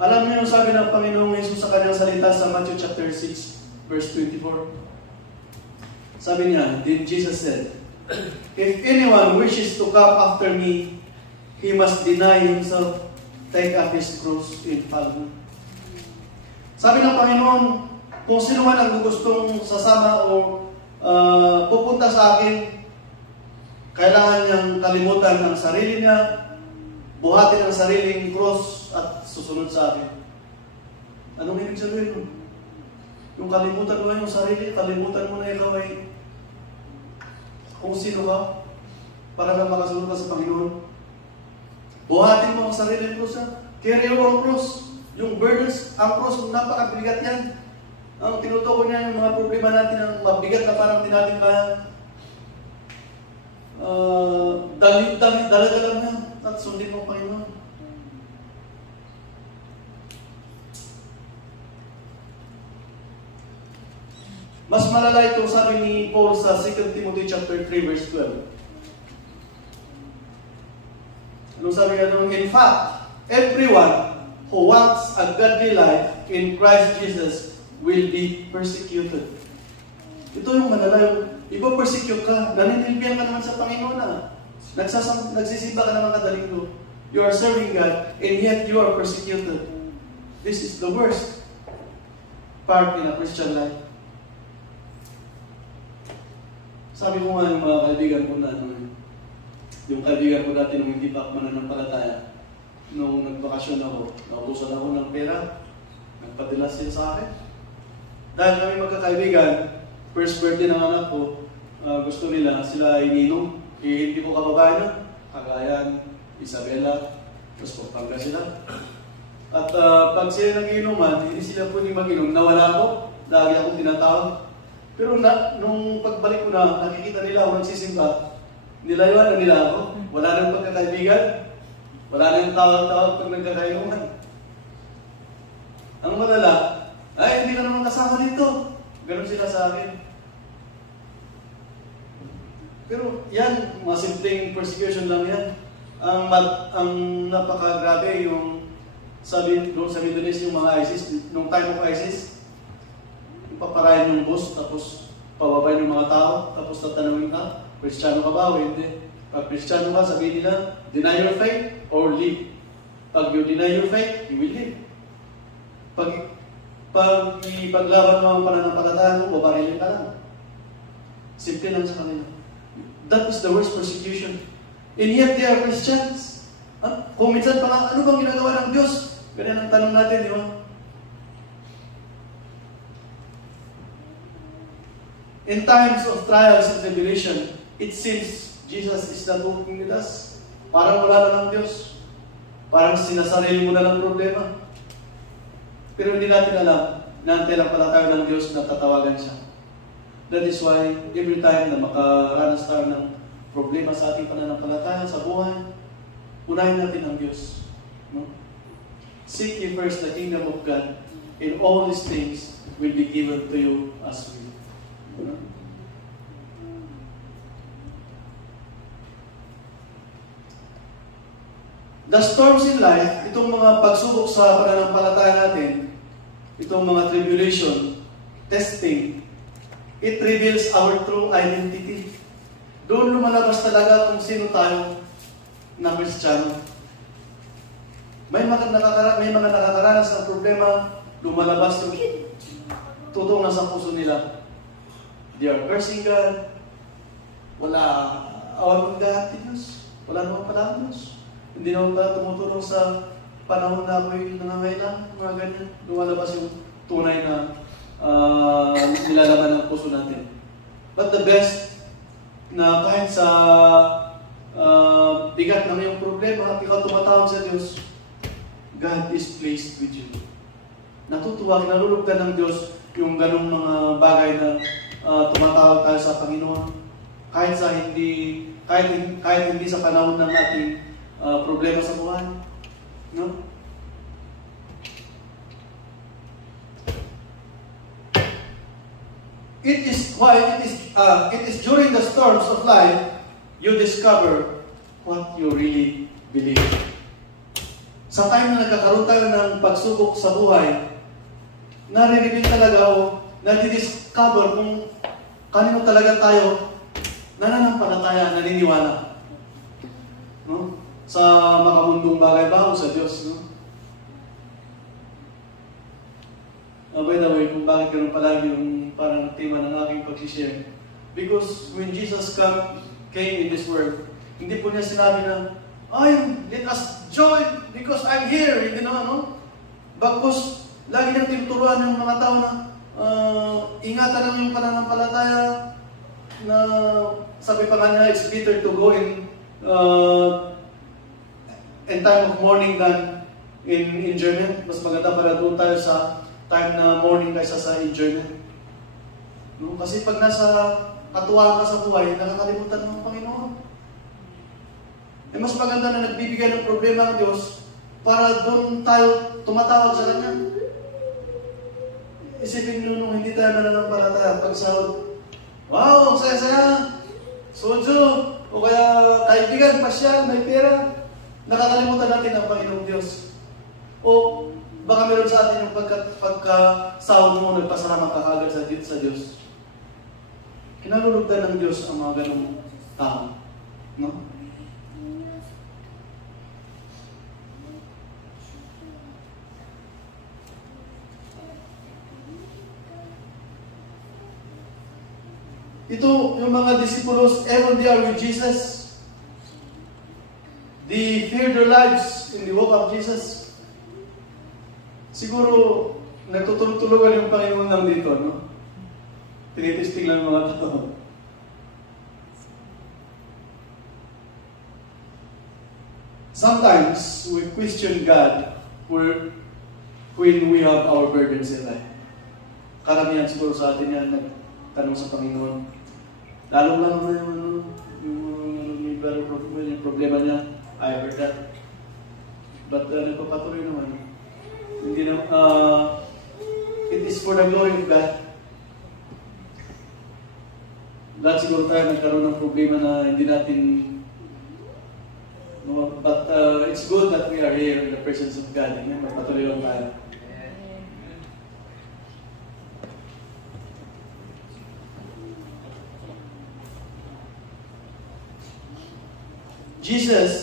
Alam niyo yung sabi ng Panginoong Yesus sa kanyang salita sa Matthew chapter 6, verse 24. Sabi niya, then Jesus said, if anyone wishes to come after me, he must deny himself, take up his cross, and follow me. Sabi ng Panginoon, kung sino man ang gustong sasama o pupunta sa akin, kailangan niyang kalimutan ang sarili niya, buhatin ang sariling cross at susunod sa akin. Anong ibig sabihin mo? Yung kalimutan mo yung sarili, kalimutan mo na ikaw ay kung sino ka para lang makasunod ka sa Panginoon. Buhatin mo ang sariling cross. Carry your cross. Yung burdens, ang cross, napakabigat yan. Ang tinutukoy niya yung mga problema natin ang mabigat na parang di natin kaya dala-dala mo yan at sundin mo ang Panginoon. Mas malala ito, sabi ni Paul sa 2 Timothy chapter 3 verse 12. Anong sabi nga doon? In fact, everyone who wants a godly life in Christ Jesus will be persecuted. Ito yung malala yung ipo-persecute ka, naninilbihan ka naman sa Panginoon na. Nagsisimba ka naman kada linggo. You are serving God and yet you are persecuted. This is the worst part in a Christian life. Sabi ko nga yung mga kaibigan ko na yung kaibigan ko dati nung hindi pa ako mananampalataya, nung nagbakasyon ako, naubusan ako ng pera, nagpadala siya sa akin. Dahil kami magkakaibigan, first birthday ng anak ko, gusto nila, sila ininom. Hindi ko kababae na, Cagayan, Isabela, tapos Pampanga sila. At pag sila nag-inuman, hindi sila pwede mag-inom, nawala ako, lagi akong tinatawag. Pero nung pagbalik ko na, nakikita nila ako nagsisimba, nilayuan na nila ako, wala nang pagkakaibigan, wala nang tawag-tawag pag nagkakainuman. Ang malala, ay hindi ka naman kasama dito. Ganon sila sa akin. Pero yan, mga simpleng persecution lang yan. Ang napakagrabe yung sabi doon sa Middle East, yung mga ISIS, nung time of ISIS, paparayan yung bus, tapos pababayin yung mga tao, tapos tatanungin ka, Kristiyano ka ba o hindi? Pag Kristiyano ka, sabihin nila, deny your faith or leave. Pag you deny your faith, you will leave. Pag ipaglaban mo ang pananampalataya mo, babarilin ka lang. Simple lang sa kanila. That is the worst persecution. And yet they are Christians. Kung minsan pa nga, ano bang ginagawa ng Diyos? Ganyan ang tanong natin, di ba? In times of trials and tribulation, it seems Jesus is not working with us. Parang wala na ng Diyos. Parang sinasarili mo na lang problema. Pero hindi natin alam na antay lang pala tayo ng Diyos na tatawagan siya. That is why every time na makaranas tayo ng problema sa ating pananampalataya sa buhay, unahin natin ang Diyos. No? Seek ye first the kingdom of God, and all these things will be given to you as well. The storms in life, itong mga pagsubok sa pananampalataya natin, itong mga tribulation, testing, it reveals our true identity. Doon lumalabas talaga kung sino tayo na Kristiyano. May mga nakakaranas ng problema, lumalabas yung totoo na sa puso nila. They are cursing God. Wala awan ng God, Diyos. Wala naman pala ang Diyos. Hindi naman pala tumutulong sa panahon na ako'y nangangailangan. Mga ganyan. Lumalabas yung tunay na nilalaman ng puso natin. But the best, na kahit sa bigat ng iyong problema at ikaw tumatawag sa Diyos, God is pleased with you. Natutuwa, kinalulog ka ng Diyos yung ganong mga bagay na tumatawag tayo sa Panginoon kahit hindi sa panahon ng ating problema sa buhay, no? It is during the storms of life you discover what you really believe. Sa time na nagkakaroon tayo ng pagsubok sa buhay, nare-reveal talaga o nadidiscover kung kanino talaga tayo nananampalataya, naniniwala. No? Sa makamundong bagay ba o sa Diyos? No? By the way, kung bakit ganun palagi yung parang tema ng aking pag-share. Because when Jesus came in this world, hindi po niya sinabi na, let us joy because I'm here. Hindi naman, no? Bagkus, lagi niyang tinuturuan ng mga tao na ingatan lang yung pananampalataya na sabi pa nga niya, it's better to go in time of mourning than in enjoyment. Mas maganda para doon tayo sa time na mourning kaysa sa enjoyment. No? Kasi pag nasa katuwaan ka sa buhay, nakakalimutan mo ang Panginoon. Mas maganda na nagbibigay ng problema ang Diyos para doon tayo tumatawag sa Kanya. Isipin nyo nung hindi tayo nananampalataya, pag sahod, wow, saya-saya, soju, o kaya kaibigan, pasyal, may pera, nakakalimutan natin ang Panginoong Diyos. O baka meron sa atin yung pagka-sahod mo, nagpasalamat ka agad sa Diyos. Kinalulugdan ng Diyos ang mga ganong tao. No? Ito, yung mga disciples, even they are with Jesus, they fear their lives in the walk of Jesus. Siguro, nagtutulog-tulugan yung Panginoon lang dito, no? Tinitesting lang mga tao. Sometimes, we question God when we have our burdens in life. Karamihan siguro sa atin yan, nagtanong sa Panginoon. Lalong-lalong na yung problema niya. I heard that. But nagpapatuloy naman. Hindi na, it is for the glory of God. Lahat siguro tayo nagkaroon ng problema na hindi natin, no? But it's good that we are here in the presence of God. Amen? Magpatuloy lang tayo.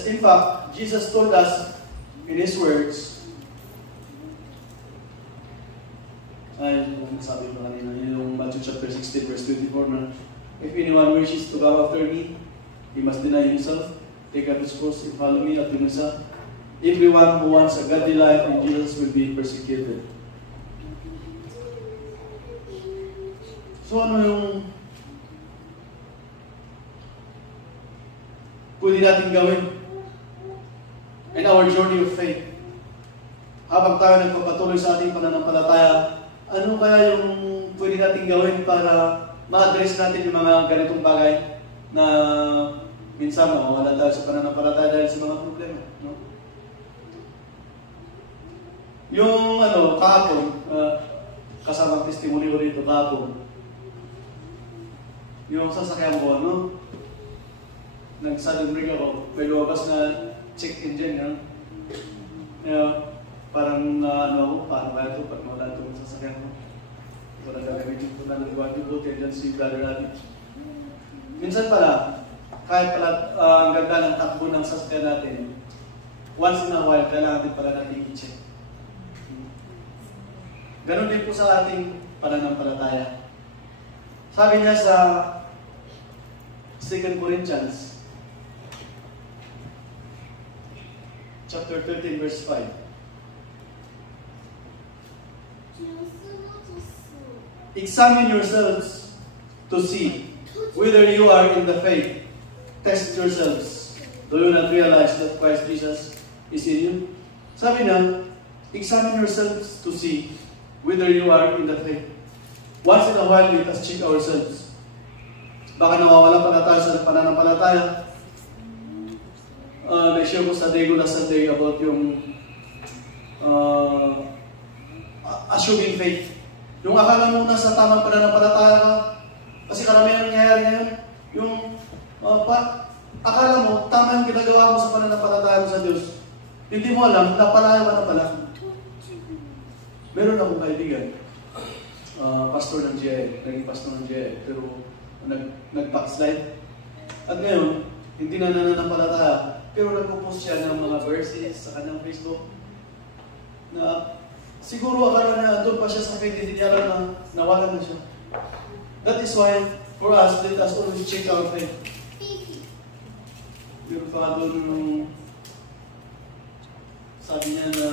In fact, Jesus told us in His words, sabi ko kanina, yung Matthew chapter 16, verse 24 na, if anyone wishes to come after me, he must deny himself, take up his cross, and follow me. At yung isa, everyone who wants a godly life in Jesus will be persecuted. So ano yung pwede natin gawin in our journey of faith? Habang tayo nagpapatuloy sa ating pananampalataya, ano kaya yung pwede natin gawin para ma-address natin yung mga ganitong bagay na minsan mawawala tayo sa pananampalataya dahil sa mga problema, no? Yung kahapon, kasamang testimony ko dito kahapon, yung sasakyan ko, nag-sudden brake ako, may lumabas na check engine, parang paano kaya ito pag mawala ito sa sasakyan ko. Wala gagamitin ko na nag-1 buti dyan si Brother Ravi. Minsan pala, kahit pala ang ganda ng takbo ng sasakyan natin, once in a while, kailangan din pala natin i-check. Ganon din po sa ating pananampalataya. Sabi niya sa 2 Corinthians, chapter 13, verse 5. Examine yourselves to see whether you are in the faith. Test yourselves. Do you not realize that Christ Jesus is in you? Sabi na, examine yourselves to see whether you are in the faith. once in a while, let us check ourselves. Baka nawawala pa na tayo sa pananampalataya. Na-share ko sa Dago na Sunday about yung assuming faith. Yung akala mo na sa tamang pananampalataya ka, kasi karamihan nangyayari ngayon, yung akala mo, tama yung ginagawa mo sa pananampalataya mo sa Diyos. Hindi mo alam, napalaya ka na pala. Meron akong kaibigan, pastor ng GIA, naging pastor ng GIA, pero nag-backslide. At ngayon, hindi na nananampalataya, pero nagpo-post siya ng mga verses sa kanyang Facebook na siguro akala niya andun pa siya sa faith, hindi niya alam na nawalan na siya. That is why, for us, let us always check our faith. Yung pa doon, sabi niya na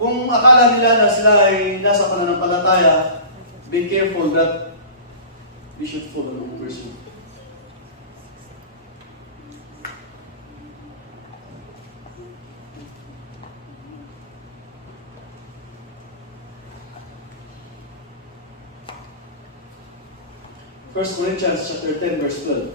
kung akala nila na sila ay nasa pananampalataya, be careful that we should follow the verse 1. First Corinthians chapter 10, verse 12.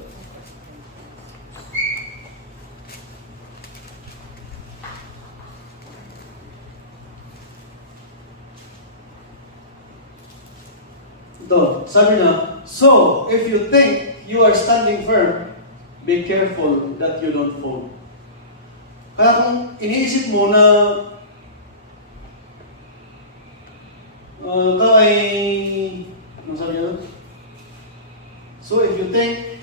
Ito, sabi na, so, if you think you are standing firm, be careful that you don't fall. Kaya kung iniisip mo na ikaw ay, ano sabi niya? So, if you think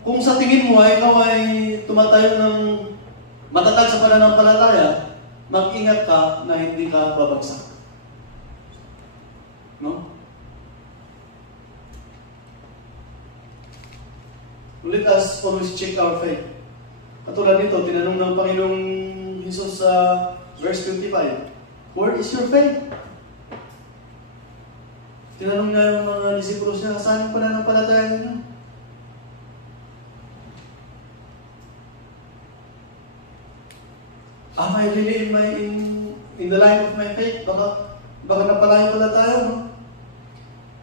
kung sa tingin mo ay ikaw ay tumatayo ng matatag sa pananampalataya, mag-ingat ka na hindi ka babagsak. No? Let us always check our faith. Katulad nito, tinanong ng Panginoong Jesus sa verse 25, where is your faith? Tinanong na yung mga disipulos niya, saan yung pananampalataya niyo? Am I really in the line of my faith? Baka napalayo pala tayo, no?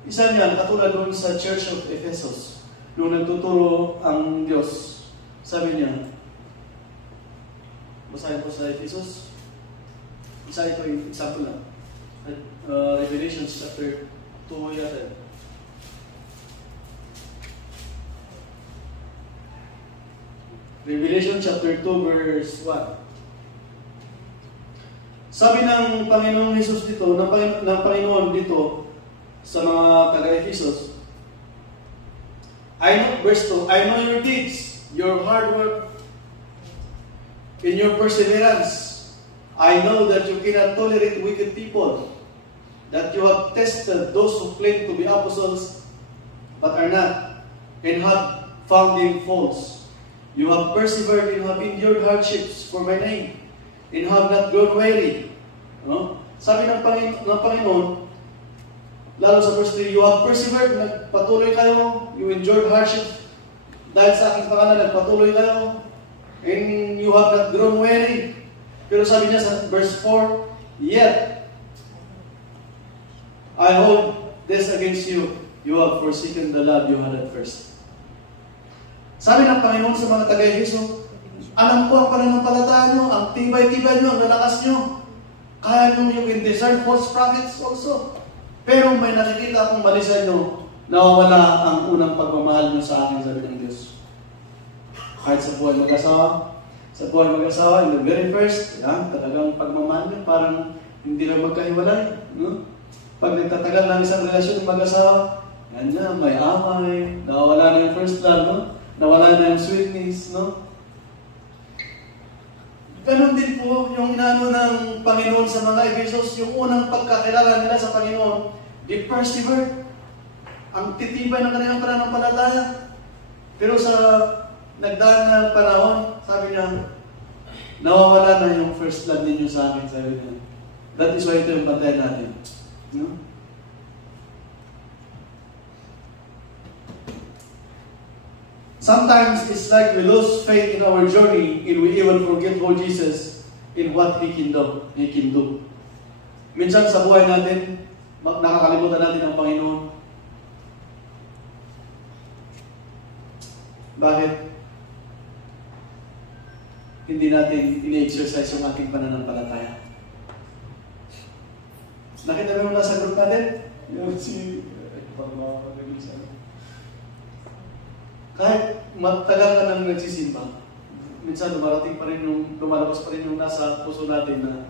Isa niyan, katulad doon sa Church of Ephesus, nung nagtuturo ang Diyos, sabi niya, basahin ko sa Ephesus, isa ito yung example lang. Revelation chapter 2 yata. Revelation chapter 2 verse 1. Sabi ng Panginoong Jesus dito, ng Panginoon dito sa mga taga-Ephesus, verse 2, I know your deeds, your hard work, in your perseverance. I know that you cannot tolerate wicked people, that you have tested those who claim to be apostles, but are not, and have found them false. You have persevered and have endured hardships for my name, and have not grown weary. No? Sabi ng Panginoon, lalo sa verse 3, you have persevered, nagpatuloy kayo, you endured hardships, dahil sa aking pangalan, nagpatuloy kayo, and you have not grown weary. Pero sabi niya sa verse 4, yet, I hold this against you, you have forsaken the love you had at first. Sabi ng Panginoon sa mga taga-Efeso, alam ko ang pananampalataya nyo, ang tibay-tibay nyo, ang lalakas nyo. Kaya nyo you can discern false prophets also. Pero may nakikita akong mali sa inyo, nawawala ang unang pagmamahal nyo sa akin, sabi ng Diyos. Kahit sa buhay mag-asawa, in the very first, talagang pagmamahal nyo, parang hindi na magkahiwalay. No? Pag nagtatagal ng isang relasyon ng mag-asawa, yan na, may amay, nawawala na yung first love, no? Nawala na yung sweetness, no? Ganon din po yung inaano ng Panginoon sa mga Efesos, yung unang pagkakilala nila sa Panginoon, they persevered. Ang titibay ng kanilang pananampalataya. Pero sa nagdaan na panahon, sabi niya, nawawala na yung first love ninyo sa akin, sabi niya. That is why ito yung bantayan natin. No? Sometimes it's like we lose faith in our journey and we even forget Lord Jesus in what He can do. Minsan sa buhay natin, nakakalimutan natin ang Panginoon. Bakit? Hindi natin ini-exercise yung ating pananampalataya. Nakita mo na sa group natin? Yung kahit matagal ka nang nagsisimba, minsan lumalabas pa rin yung nasa puso natin na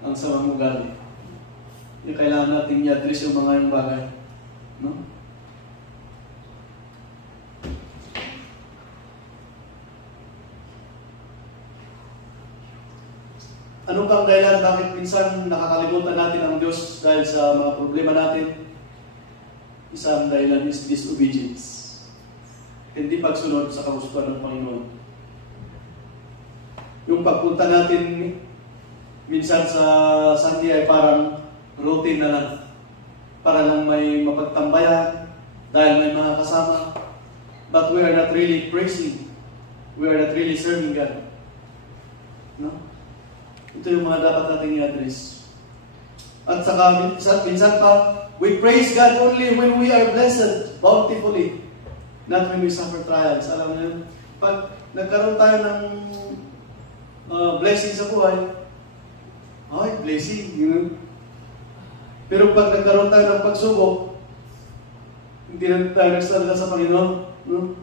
ang samang ugali. Yung kailangan natin i-address yung mga yung bagay. No? Ano bang dahilan bakit minsan nakakalimutan natin ang Diyos dahil sa mga problema natin? Isang dahilan is disobedience. Hindi pagsunod sa kagustuhan ng Panginoon. Yung pagpunta natin minsan sa Sunday ay parang routine na lang. Para lang may mapagtambayan dahil may mga kasama. But we are not really praising. We are not really serving God. No? Ito yung mga dapat nating i-address. At saka minsan pa, we praise God only when we are blessed bountifully. Not when we suffer trials. Alam mo yun? Pag nagkaroon tayo ng blessing sa buhay, ay, blessing. You know? Pero pag nagkaroon tayo ng pagsubok, hindi na tayo nagsalita sa Panginoon. No?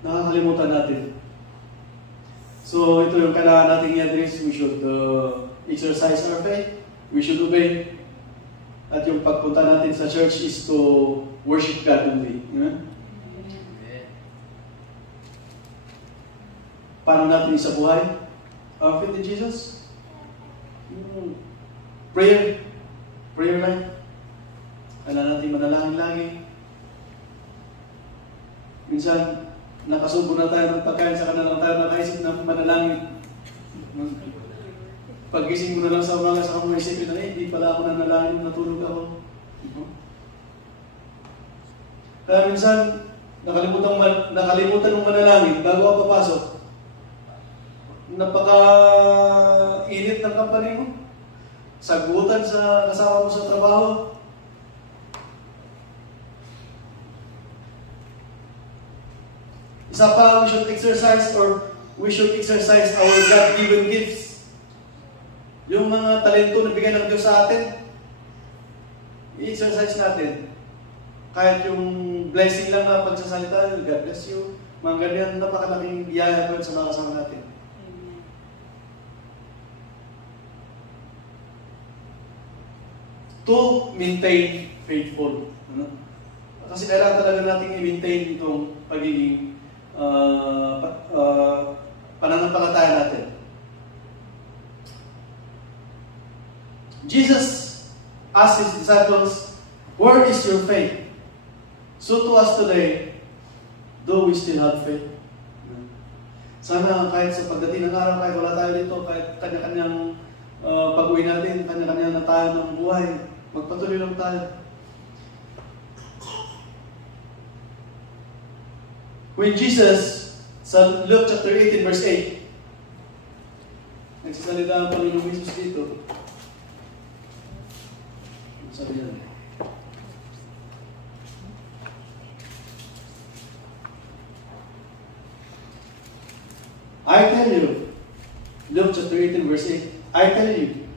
Nakakalimutan natin. So, ito yung kailangan natin i-address. We should exercise our faith. We should obey. At yung pagpunta natin sa church is to worship God only. Amen? Paano natin isabuhay our faith in Jesus? Prayer. Prayer life. Kailangan natin manalangin lagi. Minsan, nakasubo na tayo ng pagkain sa kanila tayo nakaisip ng manalangin. Paggising mo na lang sa umaga, saka mo isipin na, hindi pala ako nanalangin, natulog ako. Kaya minsan, nakalimutan mong manalangin bago ako papasok. Napaka-init ng company mo. Sagutan sa kasama mo sa trabaho. Isa pa, we should exercise our God-given gifts. Yung mga talento na bigay ng Diyos sa atin, i-exercise natin. Kahit yung blessing lang na pagsasalita, God bless you. Mga ganyan, napakalaking biyaya po sa mga kasama natin. To maintain faithful. Kasi kailangan talaga natin i-maintain itong pagiging pananampalataya natin. Jesus asked His disciples, "Where is your faith?" So to us today, do we still have faith? Sana kahit sa pagdating ng araw, kahit wala tayo dito, kahit kanya-kanyang pag-uwi natin, kanya-kanya na tayo ng buhay, magpatuloy lang tayo. When Jesus, sa Luke chapter 18 verse 8, nagsasalita ang Panginoong Jesus dito. Sabi niya, I tell you, Luke chapter 18 verse 8, I tell you,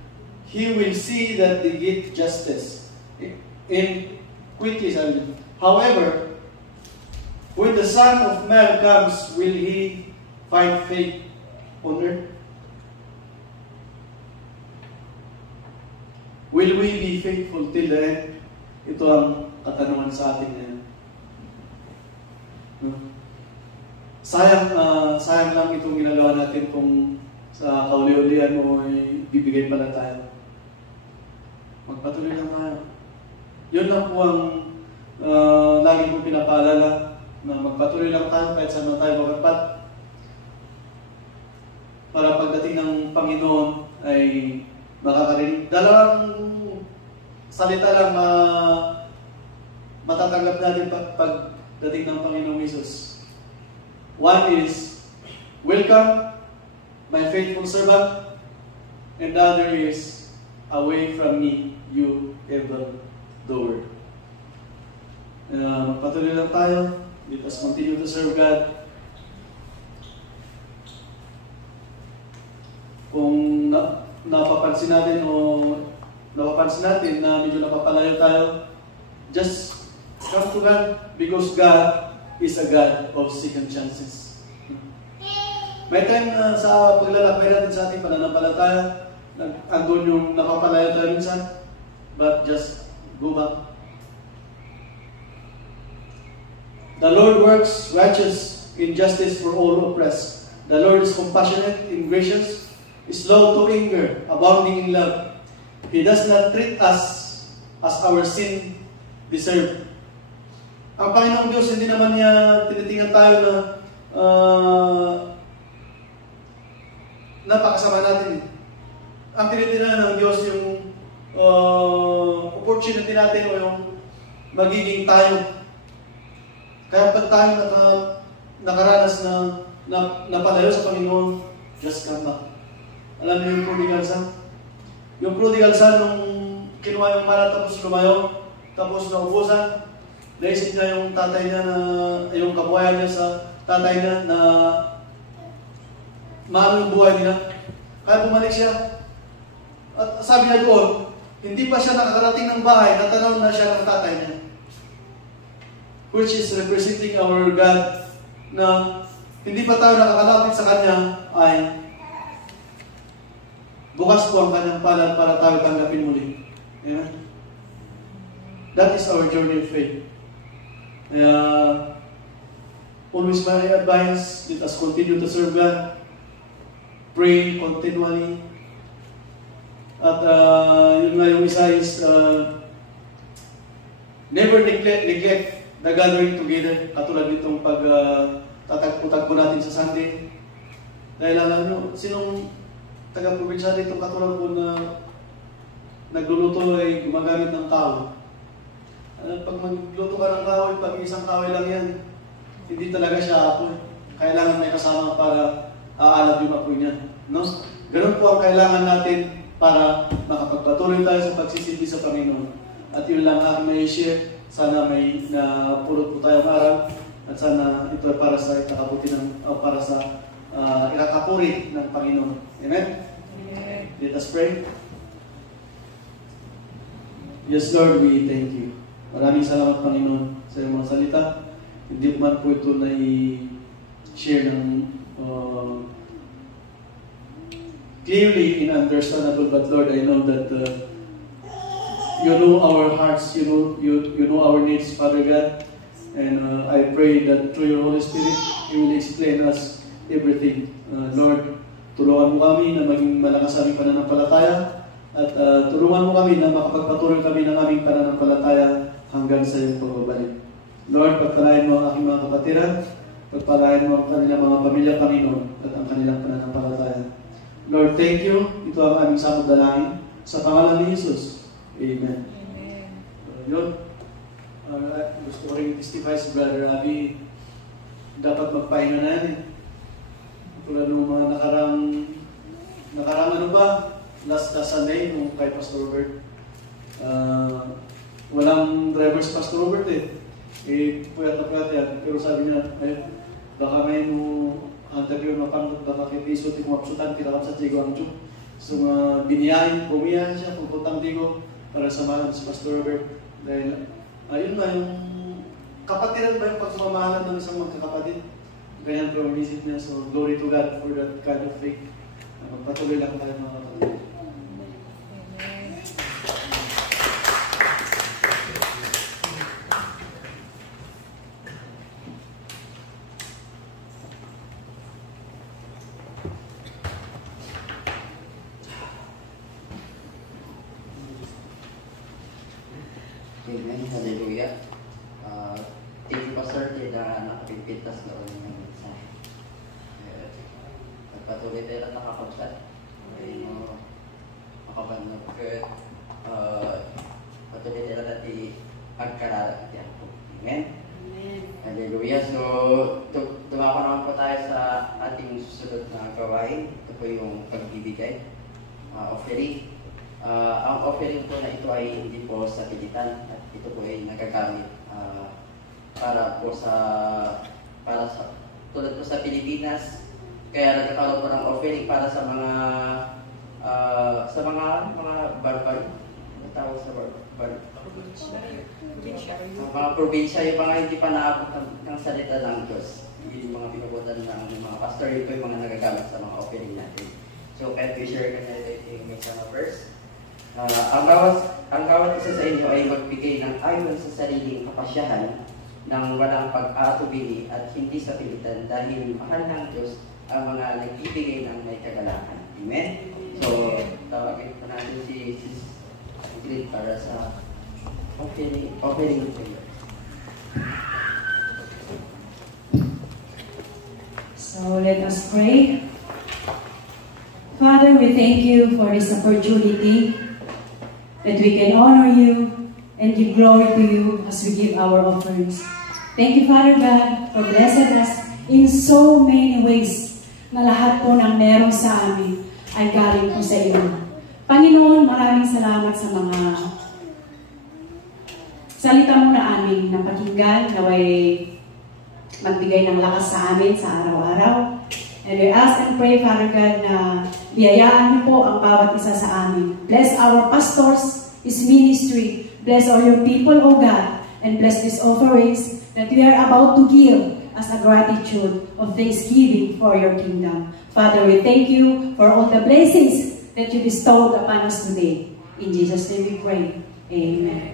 he will see that they get justice in quickly. However, when the Son of Man comes, will he find faith on earth? Will we be faithful till the end? Ito ang katanungan sa atin ngayon. Sayang lang itong ginagawa natin kung sa kauli-ulian mo ay bibigay pala tayo. Magpatuloy lang tayo. Yun lang po ang lagi kong pinapaalala, na magpatuloy lang tayo kahit saan tayo magkapat. Para pagdating ng Panginoon ay makakarinig. salita lang matatanggap natin pagdating ng Panginoong Jesus. One is, welcome, my faithful servant, and the other is, away from me, you evil doer. Magpatuloy lang tayo. Let us continue to serve God. Kung napapansin natin na medyo napapalayo tayo, just come to God because God is a God of second chances. May time sa paglalakbay natin sa ating pananampalataya, andun yung napapalayo tayo minsan, but just go back. The Lord works righteous in justice for all oppressed. The Lord is compassionate and gracious, slow to anger, abounding in love. He does not treat us as our sin deserve. Ang Panginoong Diyos, hindi naman niya tinitingnan tayo na napakasama natin. Ang tinitingnan ng Diyos yung opportunity natin o yung magiging tayo. Kaya pag tayo nakaranas na napalayo sa Panginoon, just come back. Alam niyo yung prodigal son? Yung prodigal son, nung kinuha yung mana tapos lumayo, tapos naubusan, naisip niya yung tatay niya yung kabuhayan niya sa tatay niya na maano yung buhay nila. Kaya bumalik siya. At sabi niya doon, hindi pa siya nakakarating ng bahay, natanaw na siya ng tatay niya. Which is representing our God na hindi pa tayo nakakalapit sa Kanya ay bukas po ang Kanyang palad para tayo tanggapin muli. Amen? That is our journey of faith. Always my advice, let us continue to serve God. Pray continually. At yun nga yung isa is never neglect the gathering together, katulad nitong pag-tatagpo natin sa Sunday. Dahil alam nyo, sinong taga-probinsya dito katulad po na nagluluto ay gumagamit ng kahoy. Pag magluto ka ng kahoy, pag isang kahoy lang yan, hindi talaga siya apoy. Kailangan may kasama para aalab yung apoy niya. No? Ganun po ang kailangan natin para makapagpatuloy tayo sa pagsisilbi sa Panginoon. At yun lang ang may share. Sana may napulot po tayong aral at sana ito ay para sa ikakabuti para sa ikakapuri ng Panginoon. Amen? Amen. Let us pray. Yes, Lord, we thank you. Maraming salamat, Panginoon, sa iyong mga salita. Hindi man po ito na i-share ng clearly and understandable, but Lord, I know that you know our hearts, you know our needs, Father God, and I pray that through your Holy Spirit, you will explain us everything. Lord, tulungan mo kami na maging malakas aming pananampalataya at tulungan mo kami na makapagpatuloy kami ng aming pananampalataya hanggang sa iyong pagbabalik. Lord, pagpalain mo ang aking mga kapatiran, pagpalain mo ang kanilang mga pamilya, Panginoon, at ang kanilang pananampalataya. Lord, thank you. Ito ang aming samod dalangin sa pangalan ni Jesus. Amen. Amen. Yun. Gusto ko rin testify si Brother Abby. Dapat magpahinga na yan. Tulad ng mga nakarang ano ba? Last Sunday, nung kay Pastor Robert. Walang driver si Pastor Robert eh. Puyat na puyat yan. Pero sabi niya, baka may interview na pang baka kitiso, timapsutan, kilakap sa Tigo ang Diyo. So, biniyahin, bumiyahin siya, pupuntang Tigo para samahan si Pastor Robert. Dahil, ayun na, yung kapatiran ba yung pagmamahalan ng isang magkakapatid? Ganyan po ang isip niya. So, glory to God for that kind of faith. Magpatuloy lang tayo mga kapatid. Amen. Hallelujah. Thank you, Pastor, na nakapipintas na ulit ng mensahe. Nagpatuloy tayo na nakakabsat. Makabanag. agkararag diyan po. Amen? Hallelujah. So, dumako naman po tayo sa ating susunod na gawain. Ito po yung pagbibigay, offering. Ang offering po na ito ay hindi po sa pilitan at ito po ay nagagamit para tulad po sa Pilipinas. Kaya nagkakaroon po ng offering para sa mga barbar. Ano tawag sa barbar? Mga probinsya, yung mga hindi pa naabot ng salita ng Diyos. Yun yung mga pinuputan ng mga pastor, yun po yung mga nagagamit sa mga offering natin. So, kahit i-share ka na yung may sama verse. Ang bawat isa sa inyo ay magbigay ng ayon sa sariling kapasyahan ng walang pag-aatubili at hindi sa pilitan dahil mahal ng Diyos ang mga nagbibigay ng may kagalakan. Amen? So, tawagin po natin si Ingrid para sa offering prayer. So let us pray. Father, we thank you for this opportunity that we can honor you and give glory to you as we give our offerings. Thank you, Father God, for blessing us in so many ways na lahat po ng meron sa amin ay galing po sa iyo. Panginoon, maraming salamat sa mga salita mo na aming napakinggan, naway magbigay ng lakas sa amin sa araw-araw. And we ask and pray, Father God, na biyayaan mo po ang bawat isa sa amin. Bless our pastors, his ministry. Bless all your people, O God. And bless these offerings that we are about to give as a gratitude of thanksgiving for your kingdom. Father, we thank you for all the blessings that you bestowed upon us today. In Jesus' name we pray. Amen.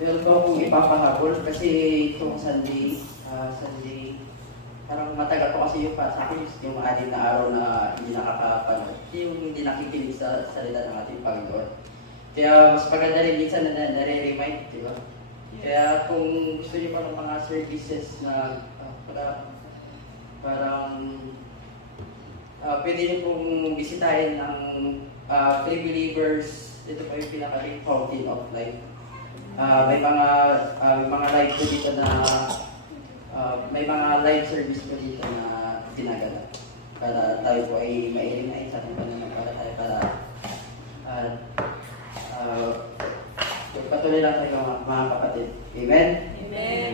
Meron ko akong ipapahabol kasi itong Sunday, parang matagal ko kasi yung sa akin yung 6 na araw na hindi nakakapanood, yung hindi nakikinig sa salita ng ating Panginoon. Kaya mas maganda rin minsan na nare-remind, di ba? Kaya kung gusto niyo pa ng mga services na parang pwede niyo pong bisitahin ng Free Believers. Ito pa yung pinaka-ring Fountain of Life. May mga live po dito na may mga live service po dito na ginaganap para tayo po ay mairing sa ating pananampalataya para patuloy lang tayo mga kapatid. Amen? Amen.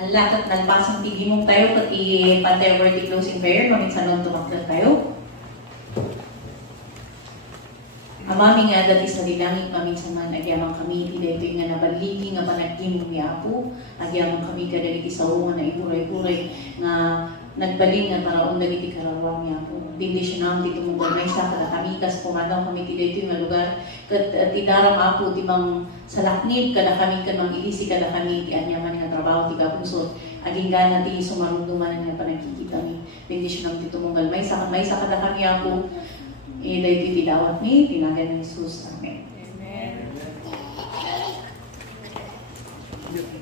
Ang lahat at nagpasang tigimong tayo pati pantay worthy closing prayer. Maminsan nung tumaklan tayo. Amami nga dati sa dilangit maminsan man agyamang kami dito nga nabaligi nga panagim ni Apo agyamang kami kadagiti sa uwan na iburay-buray nga nagbaling nga paraon dagiti karawang ni Apo bendisyon nam dito mo gamay sa kada kami kas pumadang kami dito nga lugar ket tidaram Apo ti mang salaknib kada kami kan mang ilisi kada kami ti anyaman nga trabaho ti kapusot aging gana ti sumarunduman nga panagkikita mi bendisyon nam dito mo gamay sa kada kami Apo dahil ditidawat ni tinagan ni Jesus. Amen. Amen.